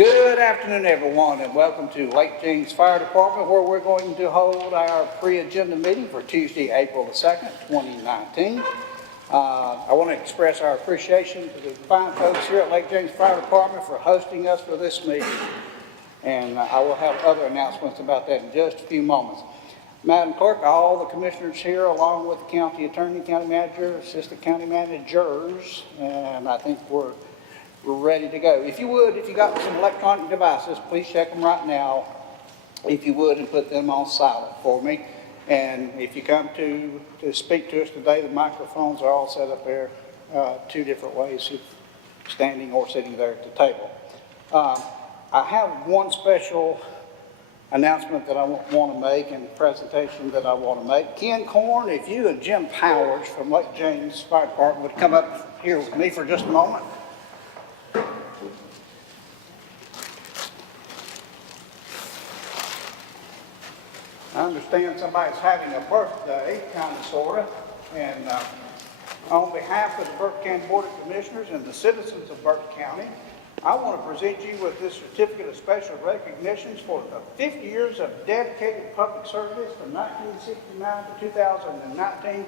Good afternoon, everyone, and welcome to Lake James Fire Department, where we're going to hold our pre-agenda meeting for Tuesday, April the 2nd, 2019. I want to express our appreciation to the fine folks here at Lake James Fire Department for hosting us for this meeting. And I will have other announcements about that in just a few moments. Madam Clerk, all the commissioners here, along with the county attorney, county manager, assistant county managers, and I think we're ready to go. If you would, if you got some electronic devices, please check them right now, if you would, and put them on silent for me. And if you come to speak to us today, the microphones are all set up there two different ways, standing or sitting there at the table. I have one special announcement that I want to make and presentation that I want to make. Ken Korn, if you and Jim Powers from Lake James Fire Department would come up here with me for just a moment. I understand somebody's having a birthday, kind of, sort of, and on behalf of the Burke County Board of Commissioners and the citizens of Burke County, I want to present you with this certificate of special recognitions for the 50 years of dedicated public service from 1969 to 2019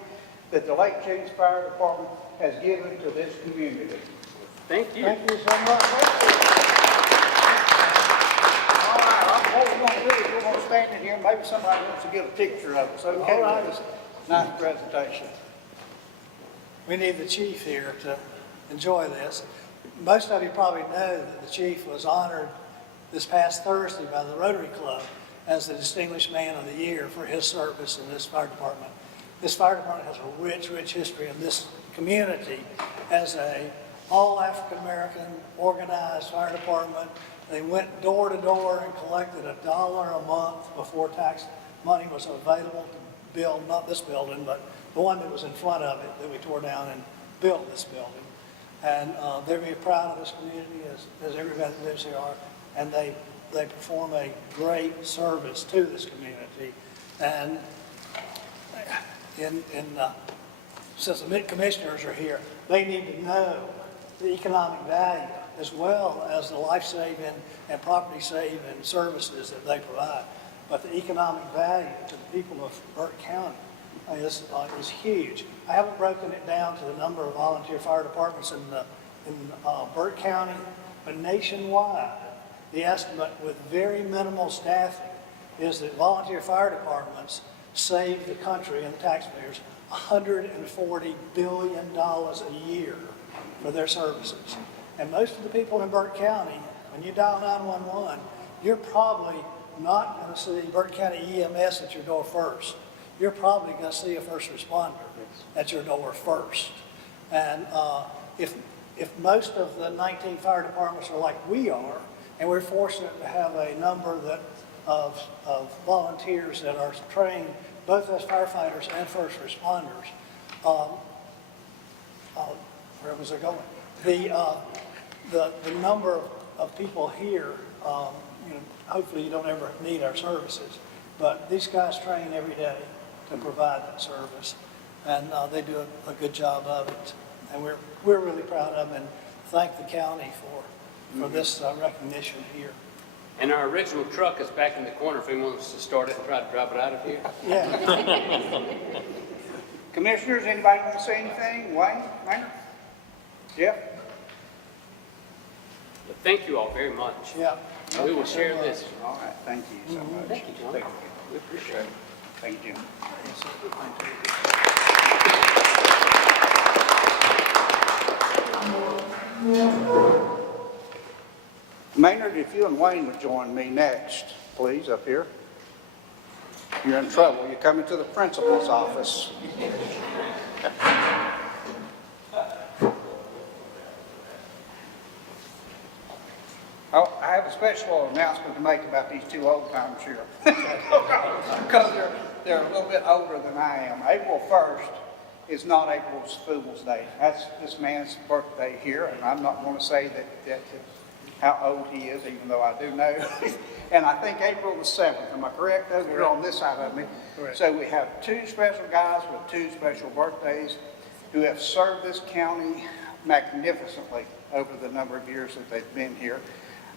that the Lake James Fire Department has given to this community. Thank you. Thank you so much. All right, what we're going to do is we're going to stand in here. Maybe somebody wants to get a picture of us. Okay, all right. Nice presentation. We need the chief here to enjoy this. Most of you probably know that the chief was honored this past Thursday by the Rotary Club as the Distinguished Man of the Year for his service in this fire department. This fire department has a rich, rich history in this community as a all African-American organized fire department. They went door to door and collected $1 a month before tax money was available to build, not this building, but the one that was in front of it that we tore down and built this building. And they're very proud of this community, as everybody that lives here are, and they perform a great service to this community. And since the commissioners are here, they need to know the economic value as well as the life-saving and property-saving services that they provide. But the economic value to the people of Burke County is huge. I haven't broken it down to the number of volunteer fire departments in Burke County, but nationwide, the estimate with very minimal staffing is that volunteer fire departments save the country and the taxpayers $140 billion a year for their services. And most of the people in Burke County, when you dial 911, you're probably not going to see Burke County EMS at your door first. You're probably going to see a first responder at your door first. And if most of the 19 fire departments are like we are, and we're fortunate to have a number of volunteers that are trained both as firefighters and first responders, where was I going? The number of people here, hopefully you don't ever need our services, but these guys train every day to provide that service, and they do a good job of it. And we're really proud of them and thank the county for this recognition here. And our original truck is back in the corner if anyone wants to start it and try to drive it out of here. Yeah. Commissioners, anybody want to say anything? Wayne? Maynard? Jeff? But thank you all very much. Yeah. We will share this. All right, thank you so much. Thank you, John. Thank you. We appreciate it. Thank you. Maynard, if you and Wayne would join me next, please, up here. You're in trouble. You're coming to the principal's office. Oh, I have a special announcement to make about these two old timers here. Because they're a little bit older than I am. April 1st is not April Fool's Day. That's this man's birthday here, and I'm not going to say that how old he is, even though I do know. And I think April the 7th, am I correct? Those are on this side of me. Correct. So we have two special guys with two special birthdays who have served this county magnificently over the number of years that they've been here.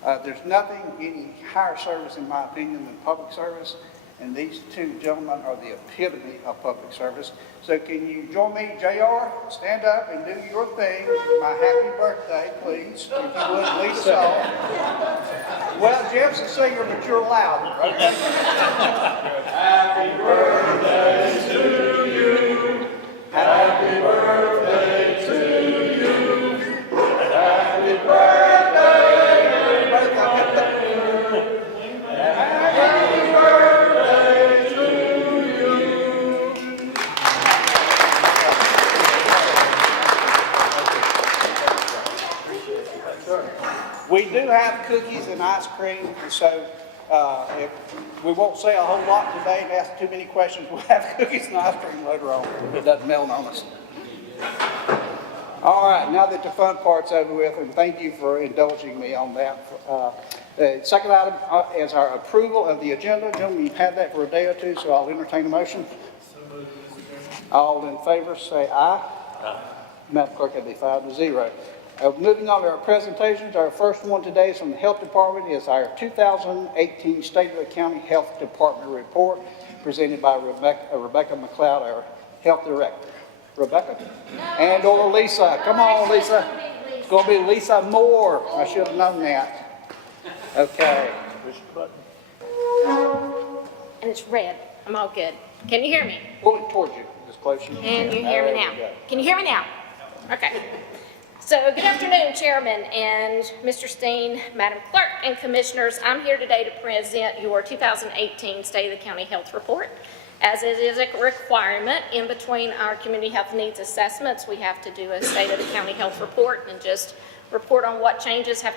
There's nothing any higher service, in my opinion, than public service, and these two gentlemen are the epitome of public service. So can you join me, JR? Stand up and do your thing. My happy birthday, please. If you would, lead us off. Well, Jeff's a singer, but you're louder, okay? Happy birthday to you. Happy birthday to you. Happy birthday. Happy birthday to you. We do have cookies and ice cream, so if we won't say a whole lot today and ask too many questions, we'll have cookies and ice cream later on, if it doesn't melt on us. All right, now that the fun part's over with, and thank you for indulging me on that. The second item is our approval of the agenda. Gentlemen, you've had that for a day or two, so I'll entertain a motion. All in favor, say aye. Aye. Madam Clerk, that'd be 5-0. Moving on to our presentations, our first one today is from the Health Department, is our 2018 State of the County Health Department report presented by Rebecca McLeod, our Health Director. Rebecca? No. And or Lisa. Come on, Lisa. It's going to be Lisa Moore. I should have known that. Okay. Push the button. And it's red. I'm all good. Can you hear me? Pull it towards you. Just close your And you hear me now. Can you hear me now? Okay. So good afternoon, Chairman and Mr. Steen, Madam Clerk, and Commissioners. I'm here today to present your 2018 State of the County Health Report. As it is a requirement in between our community health needs assessments, we have to do a State of the County Health Report and just report on what changes have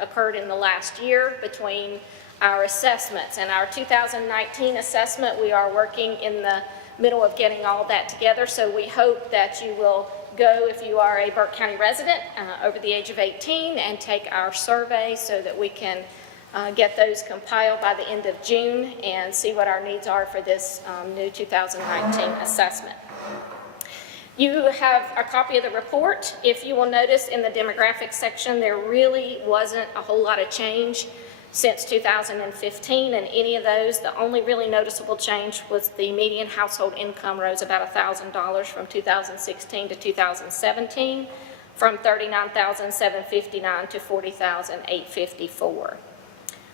occurred in the last year between our assessments. And our 2019 assessment, we are working in the middle of getting all that together, so we hope that you will go, if you are a Burke County resident over the age of 18, and take our survey so that we can get those compiled by the end of June and see what our needs are for this new 2019 assessment. You have a copy of the report. If you will notice in the demographics section, there really wasn't a whole lot of change since 2015, and any of those, the only really noticeable change was the median household income rose about $1,000 from 2016 to 2017, from $39,759 to $40,854.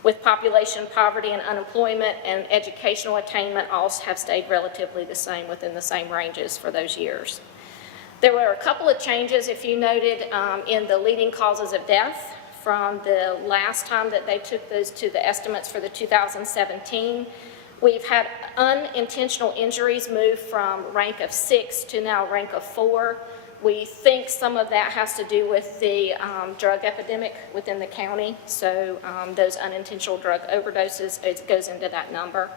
With population poverty and unemployment and educational attainment, all have stayed relatively the same within the same ranges for those years. There were a couple of changes, if you noted, in the leading causes of death from the last time that they took those to the estimates for the 2017. We've had unintentional injuries move from rank of 6 to now rank of 4. We think some of that has to do with the drug epidemic within the county, so those unintentional drug overdoses, it goes into that number.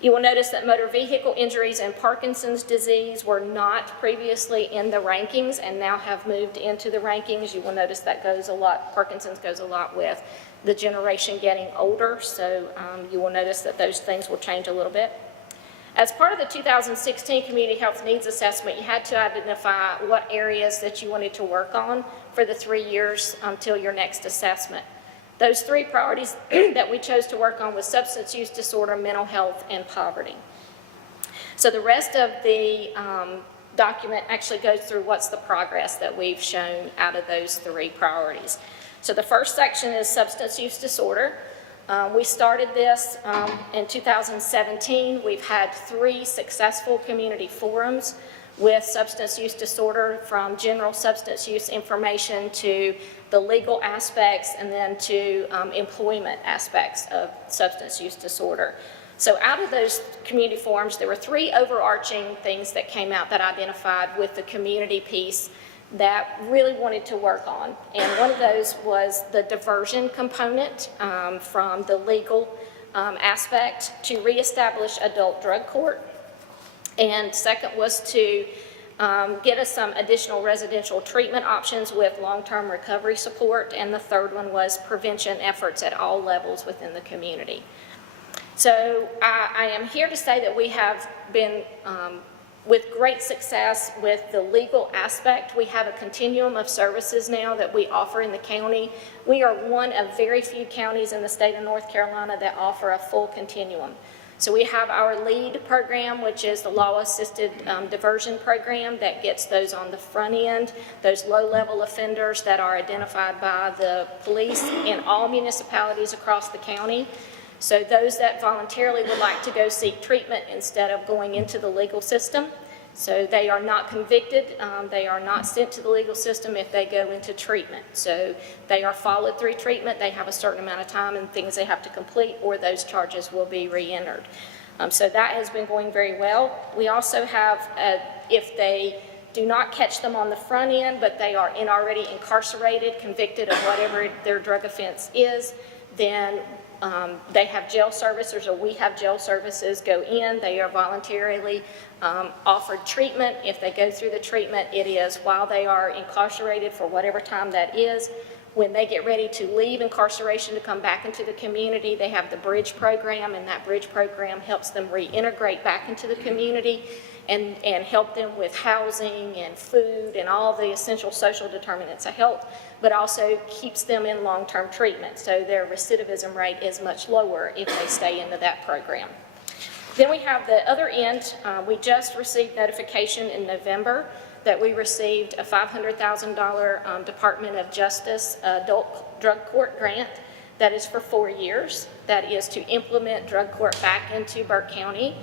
You will notice that motor vehicle injuries and Parkinson's disease were not previously in the rankings and now have moved into the rankings. You will notice that goes a lot, Parkinson's goes a lot with the generation getting older, so you will notice that those things will change a little bit. As part of the 2016 Community Health Needs Assessment, you had to identify what areas that you wanted to work on for the 3 years until your next assessment. Those 3 priorities that we chose to work on was substance use disorder, mental health, and poverty. So the rest of the document actually goes through what's the progress that we've shown out of those 3 priorities. So the first section is substance use disorder. We started this in 2017. We've had 3 successful community forums with substance use disorder, from general substance use information to the legal aspects and then to employment aspects of substance use disorder. So out of those community forums, there were 3 overarching things that came out that identified with the community piece that really wanted to work on. And one of those was the diversion component from the legal aspect to reestablish adult drug court. And second was to get us some additional residential treatment options with long-term recovery support. And the third one was prevention efforts at all levels within the community. So I am here to say that we have been with great success with the legal aspect. We have a continuum of services now that we offer in the county. We are one of very few counties in the state of North Carolina that offer a full continuum. So we have our LEAD program, which is the law-assisted diversion program that gets those on the front end, those low-level offenders that are identified by the police in all municipalities across the county. So those that voluntarily would like to go seek treatment instead of going into the legal system. So they are not convicted, they are not sent to the legal system if they go into treatment. So they are followed through treatment, they have a certain amount of time and things they have to complete, or those charges will be re-entered. So that has been going very well. We also have, if they do not catch them on the front end, but they are already incarcerated, convicted of whatever their drug offense is, then they have jail services, or we have jail services go in. They are voluntarily offered treatment. If they go through the treatment, it is while they are incarcerated for whatever time that is. When they get ready to leave incarceration to come back into the community, they have the Bridge program, and that Bridge program helps them reintegrate back into the community and help them with housing and food and all the essential social determinants of health, but also keeps them in long-term treatment. So their recidivism rate is much lower if they stay into that program. Then we have the other end. We just received notification in November that we received a $500,000 Department of Justice adult drug court grant that is for 4 years. That is to implement drug court back into Burke County.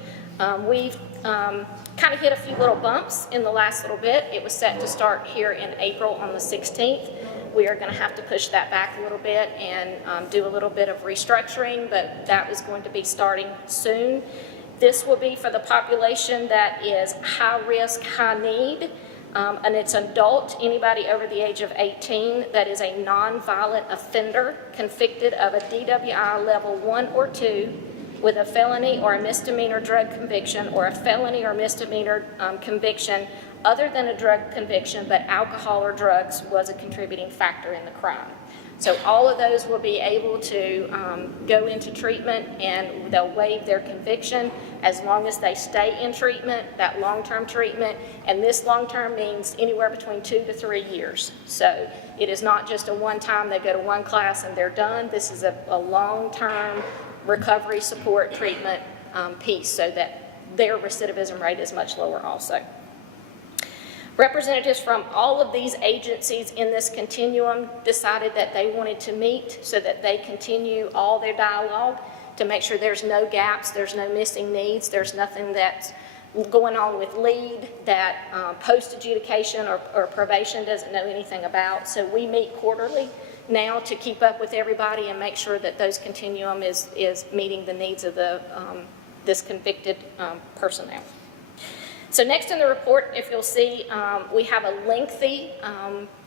We've kind of hit a few little bumps in the last little bit. It was set to start here in April on the 16th. We are going to have to push that back a little bit and do a little bit of restructuring, but that is going to be starting soon. This will be for the population that is high risk, high need, and it's adult, anybody over the age of 18 that is a non-violent offender convicted of a DWI level 1 or 2 with a felony or a misdemeanor drug conviction, or a felony or misdemeanor conviction other than a drug conviction, but alcohol or drugs was a contributing factor in the crime. So all of those will be able to go into treatment, and they'll waive their conviction as long as they stay in treatment, that long-term treatment. And this long-term means anywhere between 2 to 3 years. So it is not just a one-time, they go to one class and they're done. This is a long-term recovery support treatment piece, so that their recidivism rate is much lower also. Representatives from all of these agencies in this continuum decided that they wanted to meet so that they continue all their dialogue to make sure there's no gaps, there's no missing needs, there's nothing that's going on with LEAD that post-adjudication or probation doesn't know anything about. So we meet quarterly now to keep up with everybody and make sure that those continuum is meeting the needs of the this convicted personnel. So next in the report, if you'll see, we have a lengthy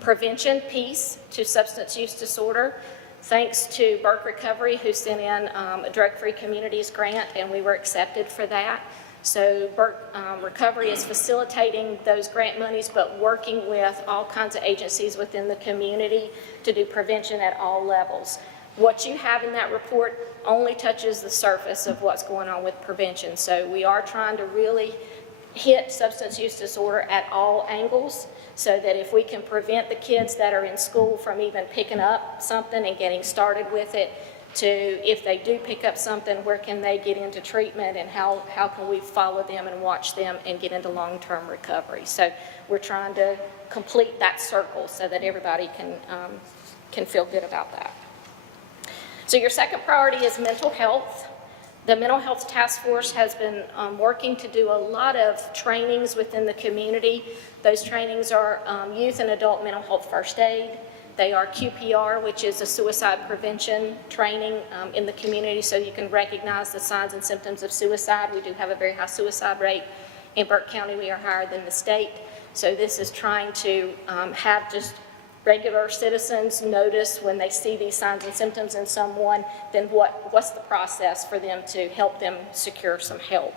prevention piece to substance use disorder, thanks to Burke Recovery, who sent in a Drug-Free Communities grant, and we were accepted for that. So Burke Recovery is facilitating those grant monies, but working with all kinds of agencies within the community to do prevention at all levels. What you have in that report only touches the surface of what's going on with prevention. So we are trying to really hit substance use disorder at all angles, so that if we can prevent the kids that are in school from even picking up something and getting started with it, to if they do pick up something, where can they get into treatment, and how can we follow them and watch them and get into long-term recovery. So we're trying to complete that circle so that everybody can feel good about that. So your second priority is mental health. The Mental Health Task Force has been working to do a lot of trainings within the community. Those trainings are youth and adult mental health first aid. They are QPR, which is a suicide prevention training in the community, so you can recognize the signs and symptoms of suicide. We do have a very high suicide rate. In Burke County, we are higher than the state. So this is trying to have just regular citizens notice when they see these signs and symptoms in someone, then what's the process for them to help them secure some help.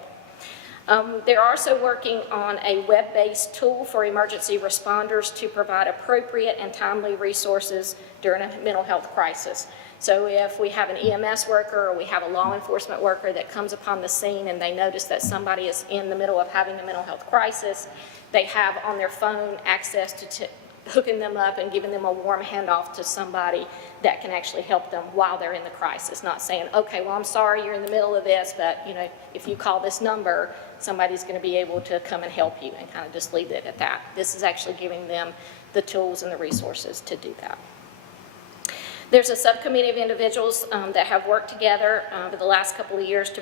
They're also working on a web-based tool for emergency responders to provide appropriate and timely resources during a mental health crisis. So if we have an EMS worker or we have a law enforcement worker that comes upon the scene and they notice that somebody is in the middle of having a mental health crisis, they have on their phone access to hooking them up and giving them a warm handoff to somebody that can actually help them while they're in the crisis. Not saying, okay, well, I'm sorry you're in the middle of this, but if you call this number, somebody's going to be able to come and help you, and kind of just leave it at that. This is actually giving them the tools and the resources to do that. There's a subcommittee of individuals that have worked together for the last couple of years to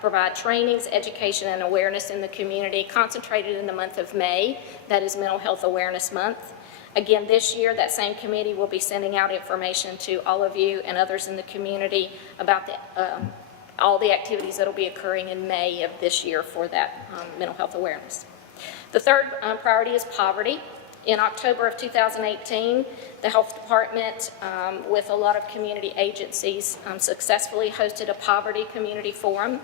provide trainings, education, and awareness in the community, concentrated in the month of May. That is Mental Health Awareness Month. Again, this year, that same committee will be sending out information to all of you and others in the community about all the activities that will be occurring in May of this year for that mental health awareness. The third priority is poverty. In October of 2018, the Health Department, with a lot of community agencies, successfully hosted a poverty community forum.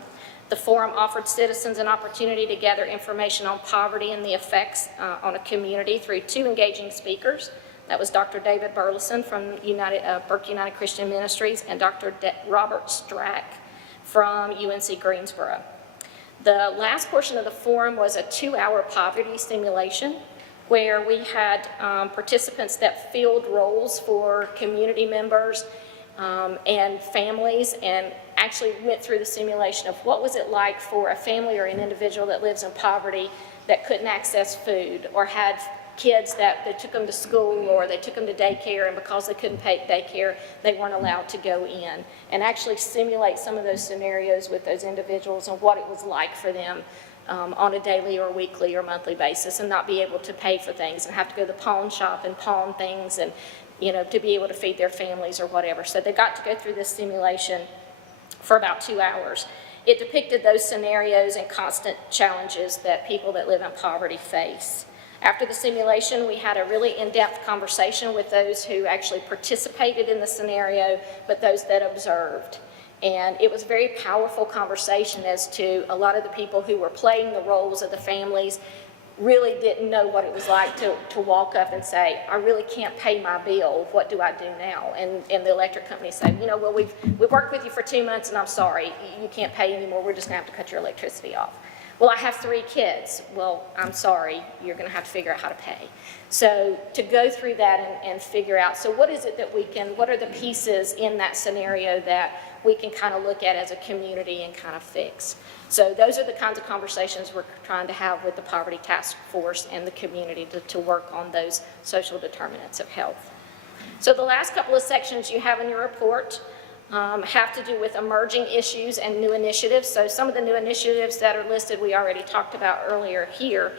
The forum offered citizens an opportunity to gather information on poverty and the effects on a community through 2 engaging speakers. That was Dr. David Burleson from Burke United Christian Ministries and Dr. Robert Strack from UNC Greensboro. The last portion of the forum was a 2-hour poverty simulation, where we had participants that filled roles for community members and families, and actually went through the simulation of what was it like for a family or an individual that lives in poverty that couldn't access food, or had kids that they took them to school or they took them to daycare, and because they couldn't pay daycare, they weren't allowed to go in, and actually simulate some of those scenarios with those individuals and what it was like for them on a daily or weekly or monthly basis, and not be able to pay for things and have to go to the pawn shop and pawn things, and to be able to feed their families or whatever. So they got to go through this simulation for about 2 hours. It depicted those scenarios and constant challenges that people that live in poverty face. After the simulation, we had a really in-depth conversation with those who actually participated in the scenario, but those that observed. And it was a very powerful conversation as to a lot of the people who were playing the roles of the families really didn't know what it was like to walk up and say, I really can't pay my bill, what do I do now? And the electric company said, well, we've worked with you for 2 months and I'm sorry, you can't pay anymore, we're just gonna have to cut your electricity off. Well, I have 3 kids. Well, I'm sorry, you're gonna have to figure out how to pay. So to go through that and figure out, so what is it that what are the pieces in that scenario that we can kind of look at as a community and kind of fix? So those are the kinds of conversations we're trying to have with the Poverty Task Force and the community to work on those social determinants of health. So the last couple of sections you have in your report have to do with emerging issues and new initiatives. So some of the new initiatives that are listed we already talked about earlier here,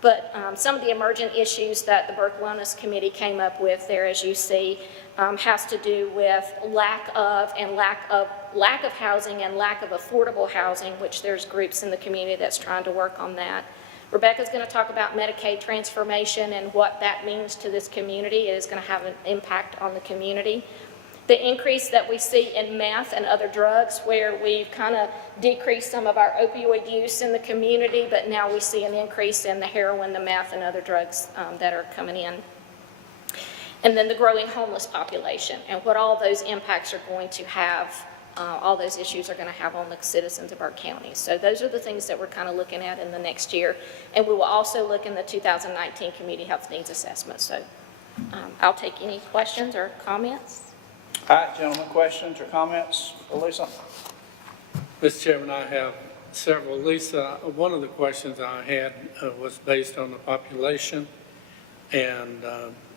but some of the emergent issues that the Burke Wellness Committee came up with there, as you see, has to do with lack of housing and lack of affordable housing, which there's groups in the community that's trying to work on that. Rebecca's going to talk about Medicaid transformation and what that means to this community. It is going to have an impact on the community. The increase that we see in meth and other drugs, where we've kind of decreased some of our opioid use in the community, but now we see an increase in the heroin, the meth, and other drugs that are coming in. And then the growing homeless population and what all those impacts are going to have, all those issues are going to have on the citizens of our county. So those are the things that we're kind of looking at in the next year. And we will also look in the 2019 Community Health Needs Assessment. So I'll take any questions or comments. All right, gentlemen, questions or comments for Lisa? Mr. Chairman, I have several. Lisa, one of the questions I had was based on the population, and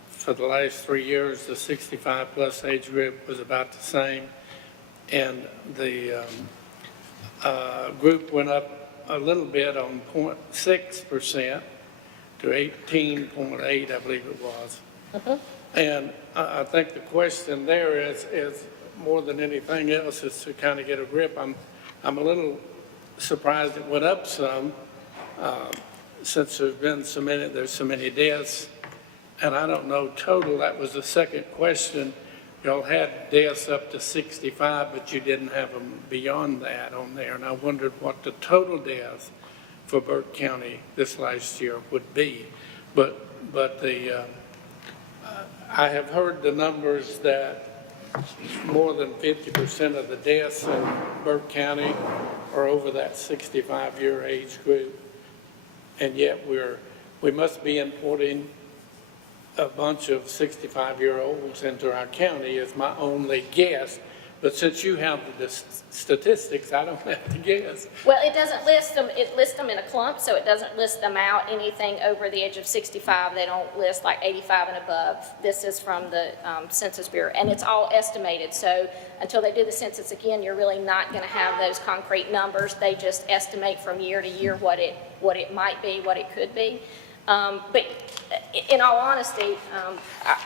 for the last 3 years, the 65-plus age group was about the same, and the group went up a little bit on 0.6% to 18.8, I believe it was. And I think the question there is more than anything else is to kind of get a grip. I'm a little surprised it went up some since there's so many deaths. And I don't know total, that was the second question. Y'all had deaths up to 65, but you didn't have them beyond that on there. And I wondered what the total death for Burke County this last year would be. But I have heard the numbers that more than 50% of the deaths in Burke County are over that 65-year age group. And yet we must be importing a bunch of 65-year-olds into our county is my only guess. But since you have the statistics, I don't have to guess. Well, it doesn't list them, it lists them in a clump, so it doesn't list them out, anything over the age of 65. They don't list like 85 and above. This is from the Census Bureau, and it's all estimated. So until they do the census again, you're really not going to have those concrete numbers. They just estimate from year to year what it might be, what it could be. But in all honesty,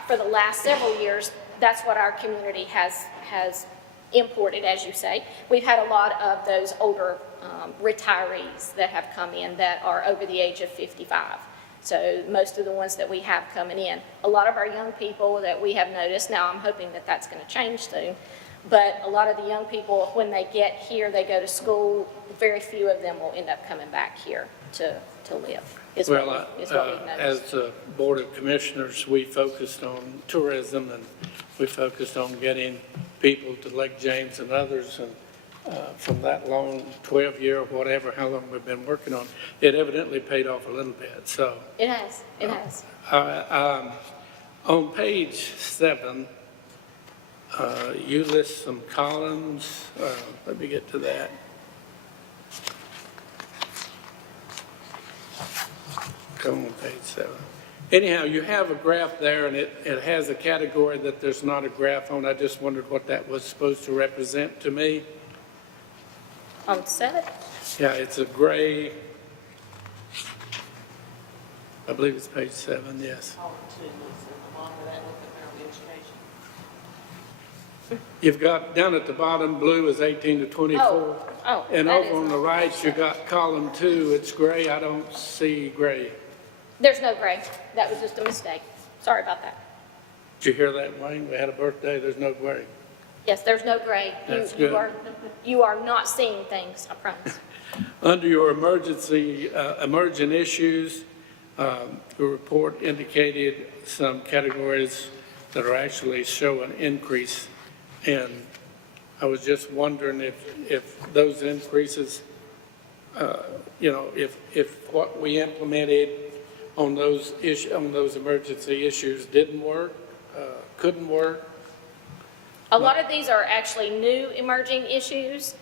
for the last several years, that's what our community has imported, as you say. We've had a lot of those older retirees that have come in that are over the age of 55. So most of the ones that we have coming in. A lot of our young people that we have noticed, now I'm hoping that that's going to change soon, but a lot of the young people, when they get here, they go to school, very few of them will end up coming back here to live, is what we've noticed. As a Board of Commissioners, we focused on tourism, and we focused on getting people to Lake James and others, and from that long 12-year or whatever, how long we've been working on, it evidently paid off a little bit. So It has, it has. on page 7, you list some columns. Let me get to that. Come on, page 7. Anyhow, you have a graph there, and it has a category that there's not a graph on. I just wondered what that was supposed to represent to me. On 7? Yeah, it's a gray, I believe it's page 7, yes. You've got down at the bottom, blue is 18 to 24. Oh, And that over is on the on right, page you got column 2, it's gray. I don't see gray. There's no gray. That was just a mistake. Sorry about that. Did you hear that, Wayne? We had a birthday, there's no gray. Yes, there's no gray. That's good. You are not seeing things, I promise. Under your emergent issues, your report indicated some categories that are actually show an increase. And I was just wondering if those increases, if what we implemented on those emergency issues didn't work, couldn't work. A lot of these are actually new emerging issues.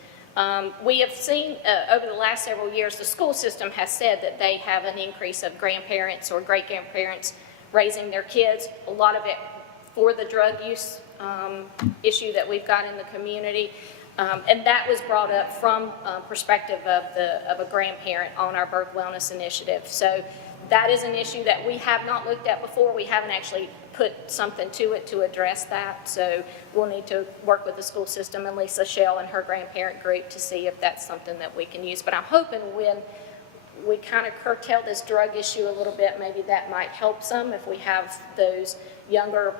We have seen over the last several years, the school system has said that they have an increase of grandparents or great-grandparents raising their kids. A lot of it for the drug use issue that we've got in the community. And that was brought up from perspective of a grandparent on our Burke Wellness Initiative. So that is an issue that we have not looked at before. We haven't actually put something to it to address that. So we'll need to work with the school system and Lisa Shell and her grandparent group to see if that's something that we can use. But I'm hoping when we kind of curtail this drug issue a little bit, maybe that might help some if we have those younger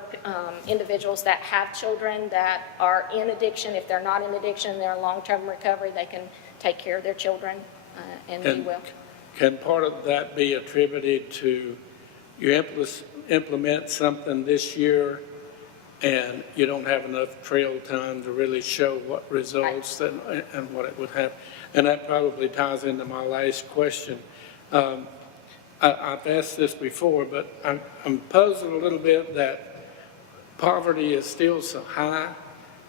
individuals that have children that are in addiction. If they're not in addiction, they're in long-term recovery, they can take care of their children, and we will. Can part of that be attributed to you implement something this year and you don't have enough trail time to really show what results and what it would have? And that probably ties into my last question. I've asked this before, but I'm puzzled a little bit that poverty is still so high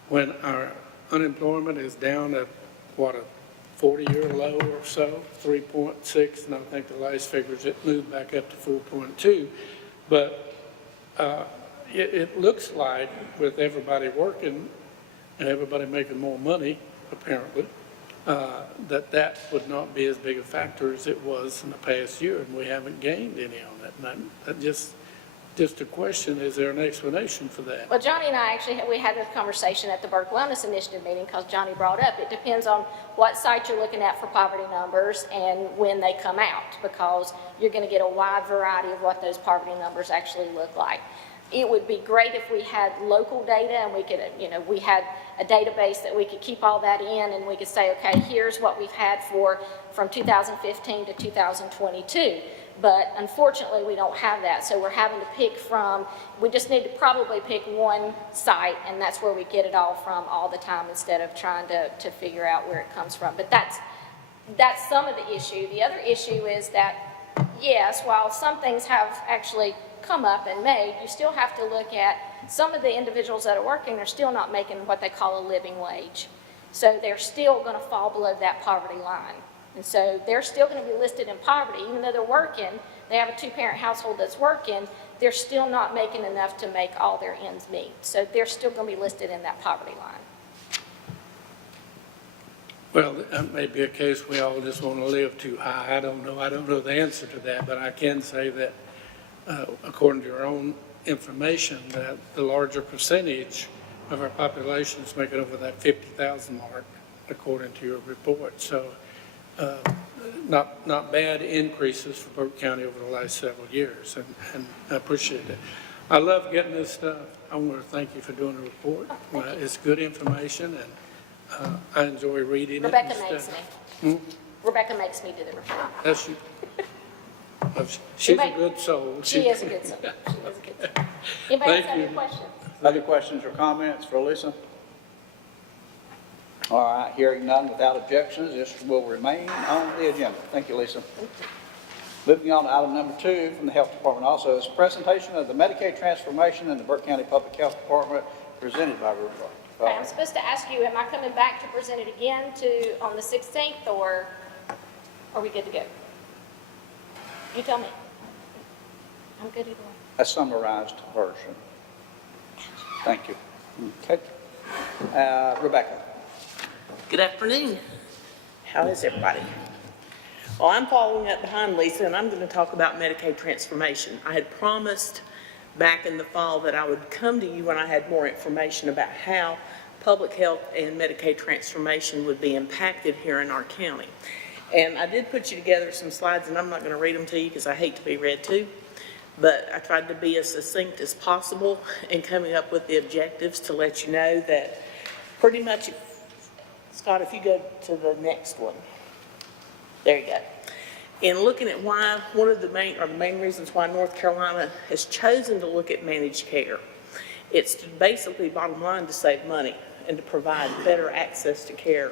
when our unemployment is down at, what, a 40-year low or so, 3.6, and I think the last figures, it moved back up to 4.2. But it looks like with everybody working and everybody making more money, apparently, that would not be as big a factor as it was in the past year, and we haven't gained any on that. And that just a question, is there an explanation for that? Well, Johnny and I actually, we had this conversation at the Burke Wellness Initiative meeting because Johnny brought up, it depends on what site you're looking at for poverty numbers and when they come out, because you're going to get a wide variety of what those poverty numbers actually look like. it would be great if we had local data and we could, we had a database that we could keep all that in and we could say, okay, here's what we've had from 2015 to 2022. But unfortunately, we don't have that. So we're having to pick from, we just need to probably pick one site, and that's where we get it all from all the time instead of trying to figure out where it comes from. But that's some of the issue. The other issue is that, yes, while some things have actually come up and made, you still have to look at some of the individuals that are working are still not making what they call a living wage. So they're still going to fall below that poverty line. And so they're still going to be listed in poverty, even though they're working, they have a two-parent household that's working, they're still not making enough to make all their ends meet. So they're still going to be listed in that poverty line. Well, that may be a case we all just want to live too high. I don't know the answer to that, but I can say that according to your own information, that the larger percentage of our population is making over that 50,000 mark, according to your report. So not bad increases for Burke County over the last several years, and I appreciate it. I love getting this stuff. I want to thank you for doing the report. It's good information, and I enjoy reading it. Rebecca makes me do the report. That's you. She's a good soul. She is a good soul. Anybody else have any questions? Other questions or comments for Lisa? All right, hearing none without objections, this will remain on the agenda. Thank you, Lisa. Moving on to item number 2 from the Health Department also is presentation of the Medicaid transformation in the Burke County Public Health Department presented by Rebecca. Okay, I'm supposed to ask you, am I coming back to present it again on the 16th, or are we good to go? You tell me. I'm good either way. A summarized version. Thank you. Okay. Rebecca. Good afternoon. How is everybody? Well, I'm following up behind Lisa, and I'm going to talk about Medicaid transformation. I had promised back in the fall that I would come to you when I had more information about how public health and Medicaid transformation would be impacted here in our county. And I did put you together some slides, and I'm not going to read them to you because I hate to be read to, but I tried to be as succinct as possible in coming up with the objectives to let you know that pretty much, Scott, if you go to the next one, there you go. In looking at why, one of the main reasons why North Carolina has chosen to look at managed care, it's basically bottom line to save money and to provide better access to care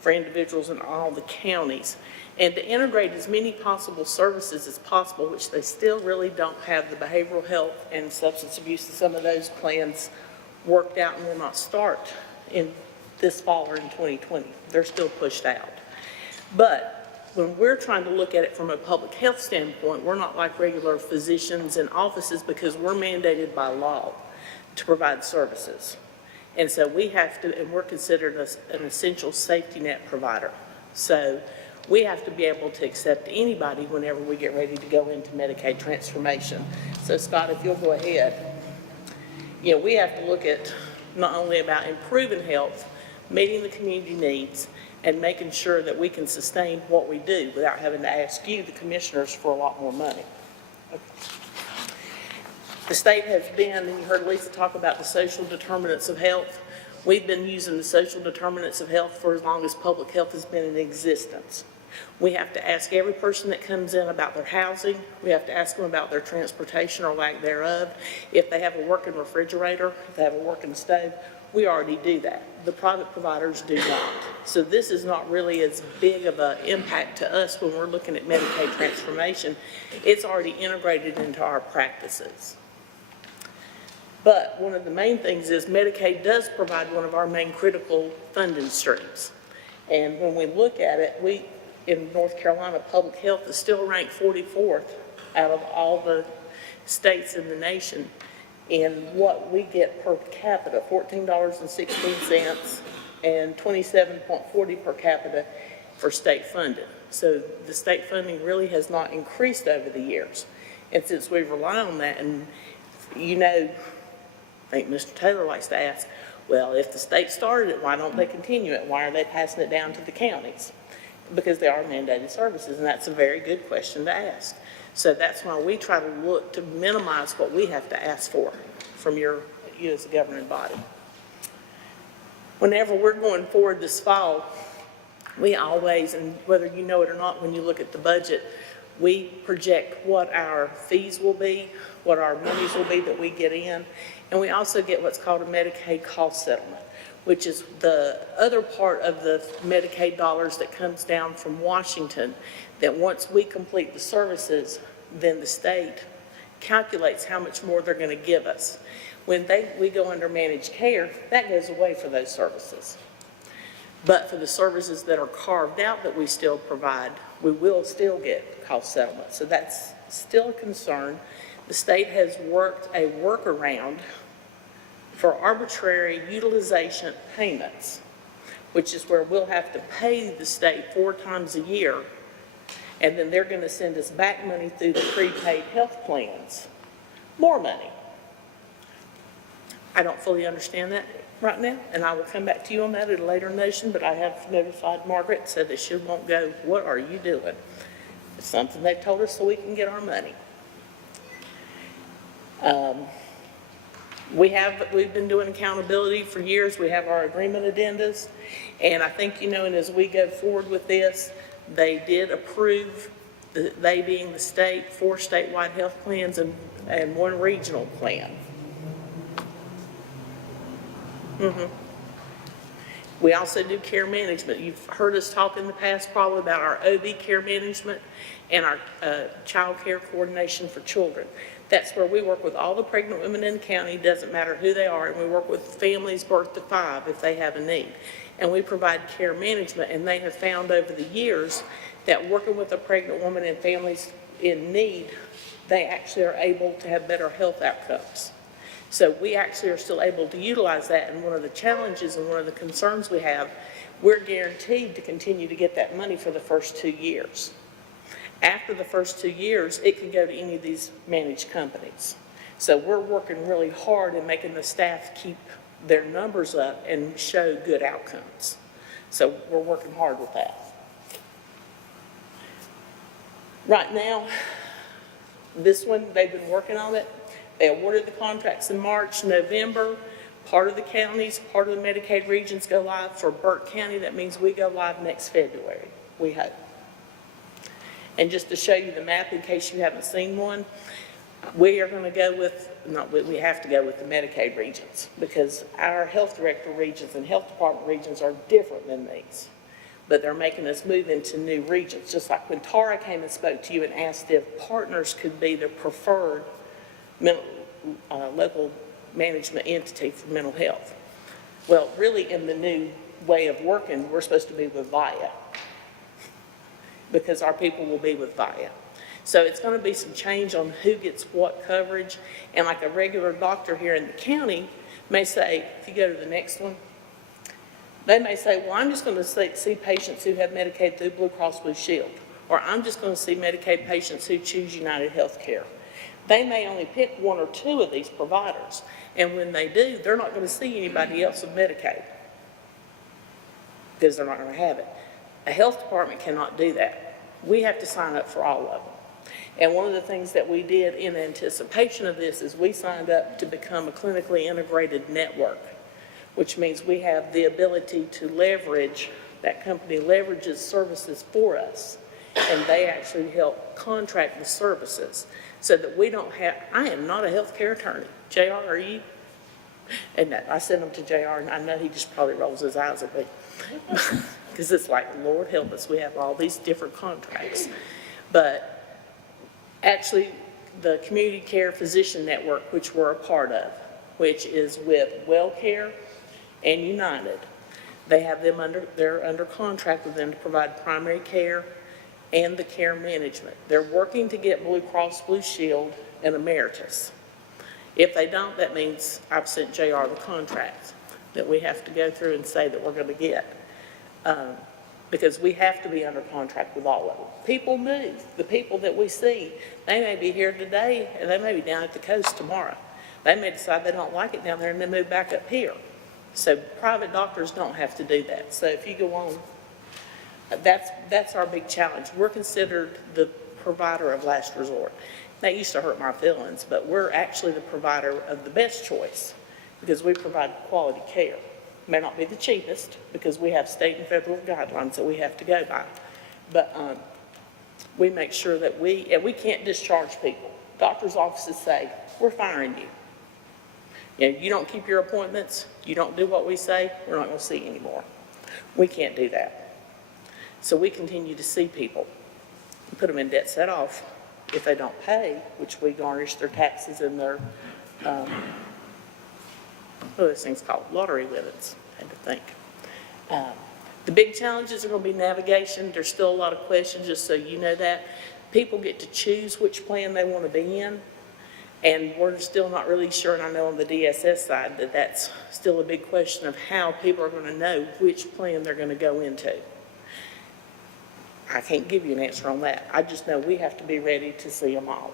for individuals in all the counties, and to integrate as many possible services as possible, which they still really don't have the behavioral health and substance abuse and some of those plans worked out and will not start in this fall or in 2020. They're still pushed out. But when we're trying to look at it from a public health standpoint, we're not like regular physicians and offices because we're mandated by law to provide services. And so we have to, and we're considered an essential safety net provider. So we have to be able to accept anybody whenever we get ready to go into Medicaid transformation. So Scott, if you'll go ahead. We have to look at not only about improving health, meeting the community needs, and making sure that we can sustain what we do without having to ask you, the commissioners, for a lot more money. Okay. The state has been, and you heard Lisa talk about the social determinants of health. We've been using the social determinants of health for as long as public health has been in existence. We have to ask every person that comes in about their housing. We have to ask them about their transportation or lack thereof. If they have a working refrigerator, if they have a working stove, we already do that. The private providers do not. So this is not really as big of an impact to us when we're looking at Medicaid transformation. It's already integrated into our practices. But one of the main things is Medicaid does provide one of our main critical funding streams. And when we look at it, in North Carolina, public health is still ranked 44th out of all the states in the nation in what we get per capita, $14.16 and $27.40 per capita for state funding. So the state funding really has not increased over the years. And since we rely on that, and I think Mr. Taylor likes to ask, well, if the state started it, why don't they continue it? Why are they passing it down to the counties? because they are mandated services, and that's a very good question to ask. So that's why we try to look to minimize what we have to ask for from you as a governing body. Whenever we're going forward this fall, we always, and whether you know it or not, when you look at the budget, we project what our fees will be, what our monies will be that we get in, and we also get what's called a Medicaid cost settlement, which is the other part of the Medicaid dollars that comes down from Washington, that once we complete the services, then the state calculates how much more they're going to give us. When we go under managed care, that goes away for those services. But for the services that are carved out that we still provide, we will still get cost settlement. So that's still a concern. The state has worked a workaround for arbitrary utilization payments, which is where we'll have to pay the state 4 times a year, and then they're going to send us back money through the prepaid health plans, more money. I don't fully understand that right now, and I will come back to you on that at a later motion, but I have notified Margaret, so that she won't go, what are you doing? It's something they've told us so we can get our money. We've been doing accountability for years. We have our agreement addendas, and I think, you know, and as we go forward with this, they did approve, they being the state, 4 statewide health plans and 1 regional plan. We also do care management. You've heard us talk in the past probably about our OB care management and our child care coordination for children. That's where we work with all the pregnant women in the county, doesn't matter who they are, and we work with families birth to 5 if they have a need. And we provide care management, and they have found over the years that working with a pregnant woman and families in need, they actually are able to have better health outcomes. So we actually are still able to utilize that, and one of the challenges and one of the concerns we have, we're guaranteed to continue to get that money for the first 2 years. After the first 2 years, it can go to any of these managed companies. So we're working really hard in making the staff keep their numbers up and show good outcomes. So we're working hard with that. Right now, this one, they've been working on it. They awarded the contracts in March, November. Part of the counties, part of the Medicaid regions go live. For Burke County, that means we go live next February, we hope. And just to show you the map, in case you haven't seen one, we are going to go with, we have to go with the Medicaid regions, because our health director regions and health department regions are different than these. But they're making us move into new regions, just like when Tara came and spoke to you and asked if partners could be the preferred local management entity for mental health. Well, really, in the new way of working, we're supposed to be with VIA, because our people will be with VIA. So it's going to be some change on who gets what coverage, and like a regular doctor here in the county may say, if you go to the next one, they may say, well, I'm just going to see patients who have Medicaid through Blue Cross Blue Shield, or I'm just going to see Medicaid patients who choose United Healthcare. They may only pick 1 or 2 of these providers, and when they do, they're not going to see anybody else with Medicaid, because they're not going to have it. A health department cannot do that. We have to sign up for all of them. And one of the things that we did in anticipation of this is we signed up to become a clinically integrated network, which means we have the ability to leverage, that company leverages services for us, and they actually help contract the services so that we don't have, I am not a healthcare attorney. JR, are you? And I sent them to JR, and I know he just probably rolls his eyes at me. Because it's like, Lord help us, we have all these different contracts. But actually, the Community Care Physician Network, which we're a part of, which is with WellCare and United, they have them they're under contract with them to provide primary care and the care management. They're working to get Blue Cross Blue Shield and Emeritus. If they don't, that means I've sent JR the contract that we have to go through and say that we're going to get. Because we have to be under contract with all of them. People move. The people that we see, they may be here today and they may be down at the coast tomorrow. They may decide they don't like it down there and they move back up here. So private doctors don't have to do that. So if you go on That's our big challenge. We're considered the provider of last resort. That used to hurt my feelings, but we're actually the provider of the best choice because we provide quality care. May not be the cheapest because we have state and federal guidelines that we have to go by. But we make sure that we can't discharge people. Doctors' offices say, we're firing you. You don't keep your appointments, you don't do what we say, we're not going to see you anymore. We can't do that. So we continue to see people, put them in debt set off. If they don't pay, which we garnish their taxes and their, what are those things called? Lottery limits, I had to think. The big challenges are going to be navigation. There's still a lot of questions, just so you know that. People get to choose which plan they want to be in, and we're still not really sure, and I know on the DSS side that that's still a big question of how people are going to know which plan they're going to go into. I can't give you an answer on that. I just know we have to be ready to see them all.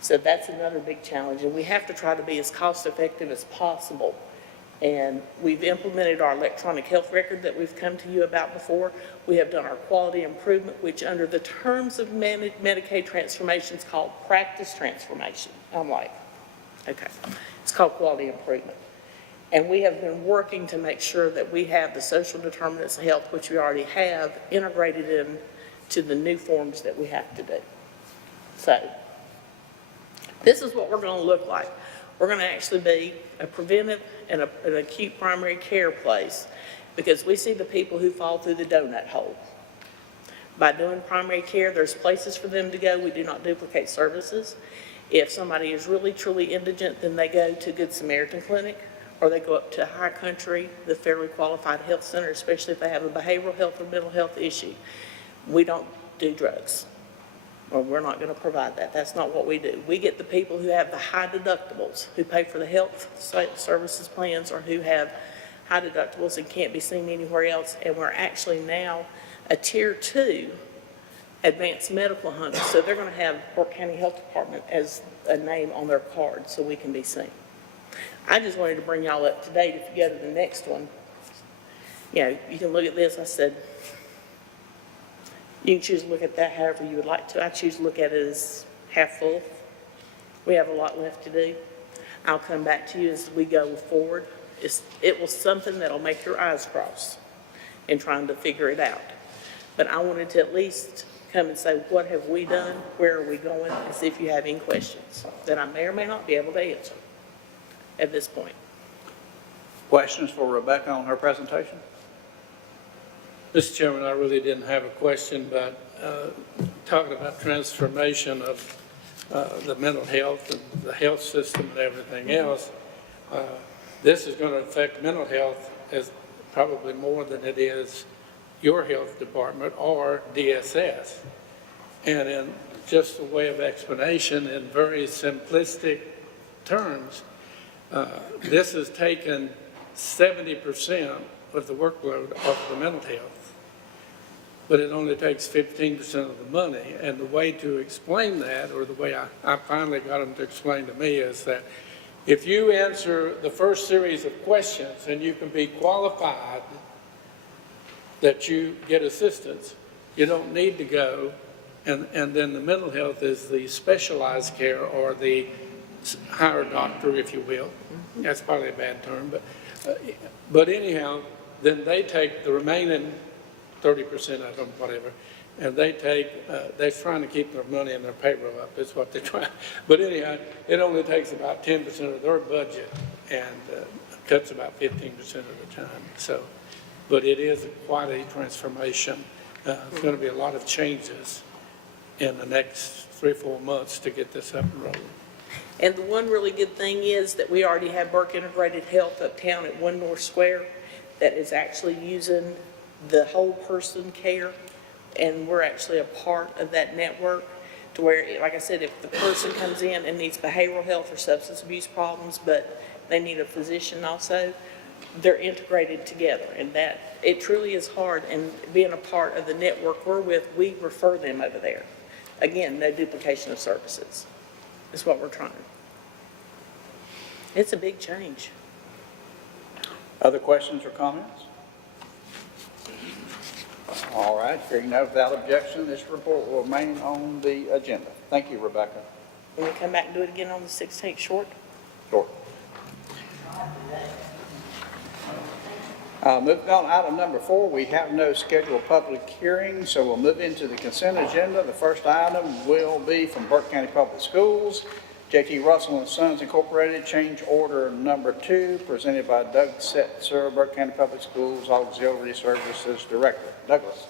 So that's another big challenge, and we have to try to be as cost-effective as possible. And we've implemented our electronic health record that we've come to you about before. We have done our quality improvement, which under the terms of Medicaid transformation is called practice transformation. I'm like, okay, it's called quality improvement. And we have been working to make sure that we have the social determinants of health, which we already have, integrated in to the new forms that we have to do. So this is what we're going to look like. We're going to actually be a preventive and an acute primary care place because we see the people who fall through the donut hole. By doing primary care, there's places for them to go. We do not duplicate services. If somebody is really, truly indigent, then they go to Good Samaritan Clinic or they go up to High Country, the federally qualified health center, especially if they have a behavioral health or mental health issue. We don't do drugs, or we're not going to provide that. That's not what we do. We get the people who have the high deductibles, who pay for the health services plans, or who have high deductibles and can't be seen anywhere else, and we're actually now a Tier 2 advanced medical home. So they're going to have Burke County Health Department as a name on their card so we can be seen. I just wanted to bring y'all up to date. If you go to the next one, you can look at this. I said, you can choose to look at that however you would like to. I choose to look at it as half full. We have a lot left to do. I'll come back to you as we go forward. It was something that'll make your eyes cross in trying to figure it out. But I wanted to at least come and say, what have we done? Where are we going? And see if you have any questions that I may or may not be able to answer at this point. Questions for Rebecca on her presentation? Mr. Chairman, I really didn't have a question, but talking about transformation of the mental health and the health system and everything else, this is going to affect mental health as probably more than it is your health department or DSS. And in just a way of explanation, in very simplistic terms, this has taken 70% of the workload off the mental health, but it only takes 15% of the money. And the way to explain that, or the way I finally got them to explain to me, is that if you answer the first series of questions and you can be qualified that you get assistance, you don't need to go, and then the mental health is the specialized care or the higher doctor, if you will. That's probably a bad term, but anyhow, then they take the remaining 30% of them, whatever, and they're trying to keep their money and their payroll up, is what they're trying. But anyhow, it only takes about 10% of their budget and cuts about 15% of the time. So, but it is quite a transformation. There's going to be a lot of changes in the next 3 or 4 months to get this up and rolling. And the one really good thing is that we already have Burke Integrated Health uptown at 1 North Square that is actually using the whole person care, and we're actually a part of that network to where, like I said, if the person comes in and needs behavioral health or substance abuse problems, but they need a physician also, they're integrated together, and that it truly is hard. And being a part of the network we're with, we refer them over there. Again, no duplication of services is what we're trying. It's a big change. Other questions or comments? All right, hearing none without objection, this report will remain on the agenda. Thank you, Rebecca. Can we come back and do it again on the 16th short? Sure. Moving on, item number 4, we have no scheduled public hearings, so we'll move into the consent agenda. The first item will be from Burke County Public Schools, J.T. Russell and Sons Incorporated, change order number 2, presented by Doug Setzer, Burke County Public Schools Auxiliary Services Director. Douglas.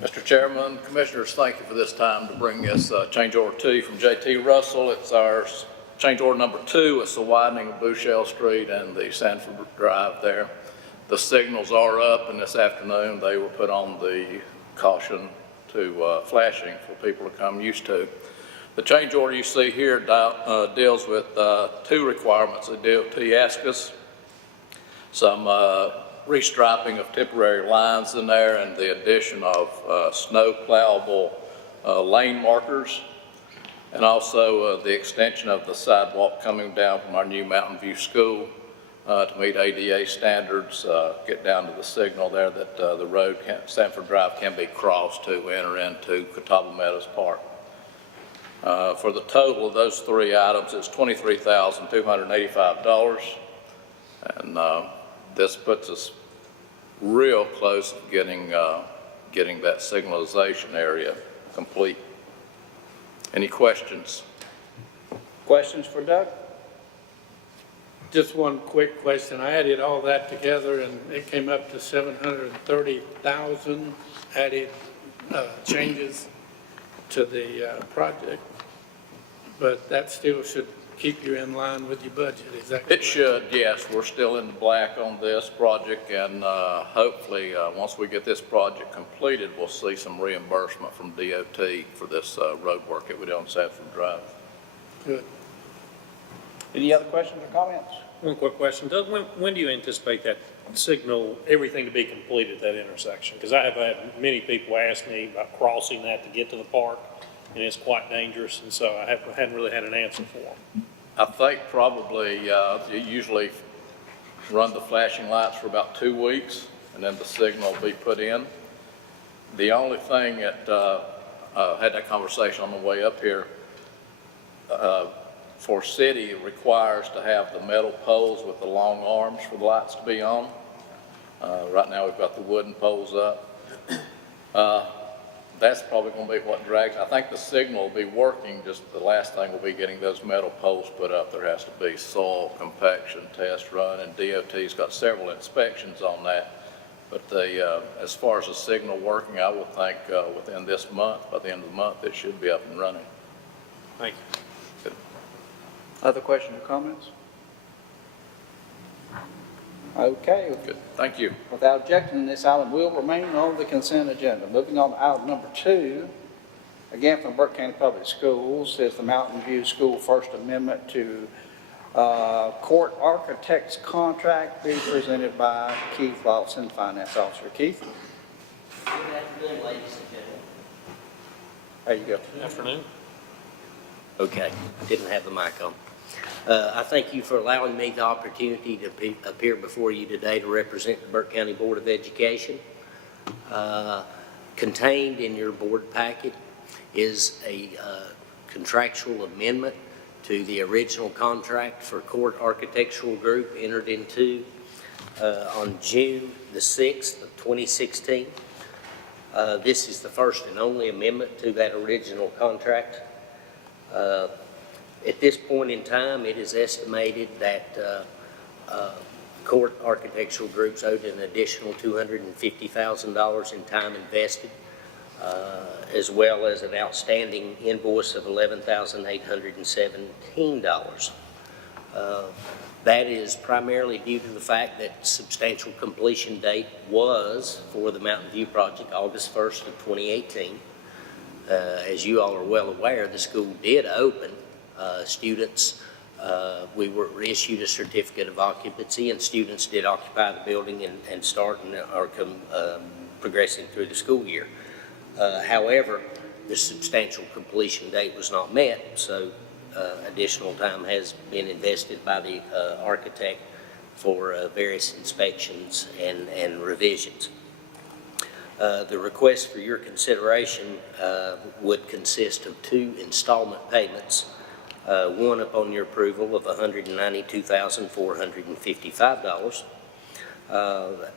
Mr. Chairman, Commissioners, thank you for this time to bring us change order 2 from J.T. Russell. It's our change order number 2. It's the widening of Bouchelle Street and the Sanford Drive there. The signals are up, and this afternoon they were put on the caution to flashing for people to come used to. The change order you see here deals with 2 requirements that DOT asked us. Some restriping of temporary lines in there and the addition of snow plowable lane markers, and also the extension of the sidewalk coming down from our new Mountain View School to meet ADA standards, get down to the signal there that the road, Sanford Drive, can be crossed to enter into Catawba Meadows Park. For the total of those 3 items, it's $23,285, and this puts us real close to getting that signalization area complete. Any questions? Questions for Doug? Just one quick question. I added all that together and it came up to 730,000 added changes to the project. But that still should keep you in line with your budget, is that correct? It should, yes. We're still in the black on this project, and hopefully, once we get this project completed, we'll see some reimbursement from DOT for this road work that we did on Sanford Drive. Good. Any other questions or comments? One quick question. Doug, when do you anticipate that signal, everything to be completed at that intersection? Because I have had many people ask me about crossing that to get to the park, and it's quite dangerous, and so I hadn't really had an answer for them. I think probably you usually run the flashing lights for about 2 weeks, and then the signal will be put in. The only thing that I had that conversation on the way up here, for city, it requires to have the metal poles with the long arms for the lights to be on. Right now we've got the wooden poles up. That's probably going to be what drags. I think the signal will be working, just the last thing will be getting those metal poles put up. There has to be soil compaction test run, and DOT's got several inspections on that. But as far as the signal working, I would think within this month, by the end of the month, it should be up and running. Thank you. Other questions or comments? Okay. Good, thank you. Without objection, this item will remain on the consent agenda. Moving on to item number 2, again from Burke County Public Schools, is the Mountain View School First Amendment to Court Architects Contract, being presented by Keith Lawson, Finance Officer. Keith? Good afternoon, ladies and gentlemen. There you go. Good afternoon. Okay, didn't have the mic on. I thank you for allowing me the opportunity to appear before you today to represent the Burke County Board of Education. Contained in your board packet is a contractual amendment to the original contract for Court Architectural Group entered into on June the 6th of 2016. This is the first and only amendment to that original contract. At this point in time, it is estimated that Court Architectural Group's owed an additional $250,000 in time invested, as well as an outstanding invoice of $11,817. That is primarily due to the fact that substantial completion date was for the Mountain View project August 1st of 2018. As you all are well aware, the school did open. Students, we were issued a certificate of occupancy, and students did occupy the building and start and are progressing through the school year. However, the substantial completion date was not met, so additional time has been invested by the architect for various inspections and revisions. The request for your consideration would consist of 2 installment payments. One upon your approval of $192,455,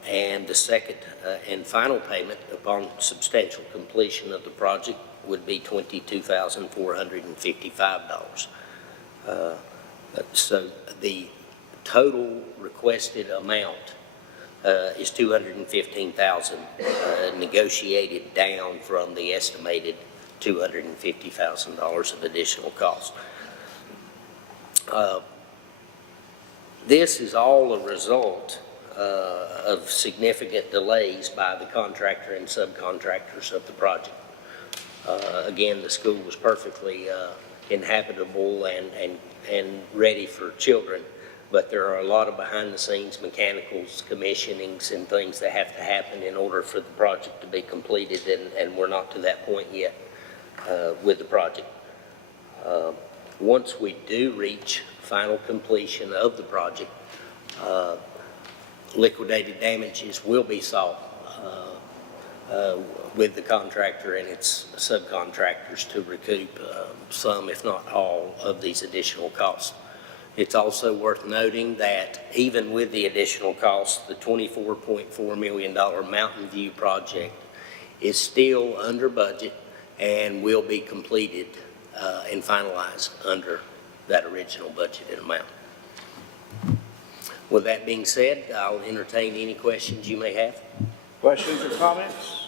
and the second and final payment upon substantial completion of the project would be $22,455. So the total requested amount is $215,000, negotiated down from the estimated $250,000 of additional cost. This is all a result of significant delays by the contractor and subcontractors of the project. Again, the school was perfectly inhabitable and ready for children, but there are a lot of behind-the-scenes mechanicals, commissionings, and things that have to happen in order for the project to be completed, and we're not to that point yet with the project. Once we do reach final completion of the project, liquidated damages will be sought with the contractor and its subcontractors to recoup some, if not all, of these additional costs. It's also worth noting that even with the additional costs, the $24.4 million Mountain View project is still under budget and will be completed and finalized under that original budgeted amount. With that being said, I'll entertain any questions you may have. Questions or comments?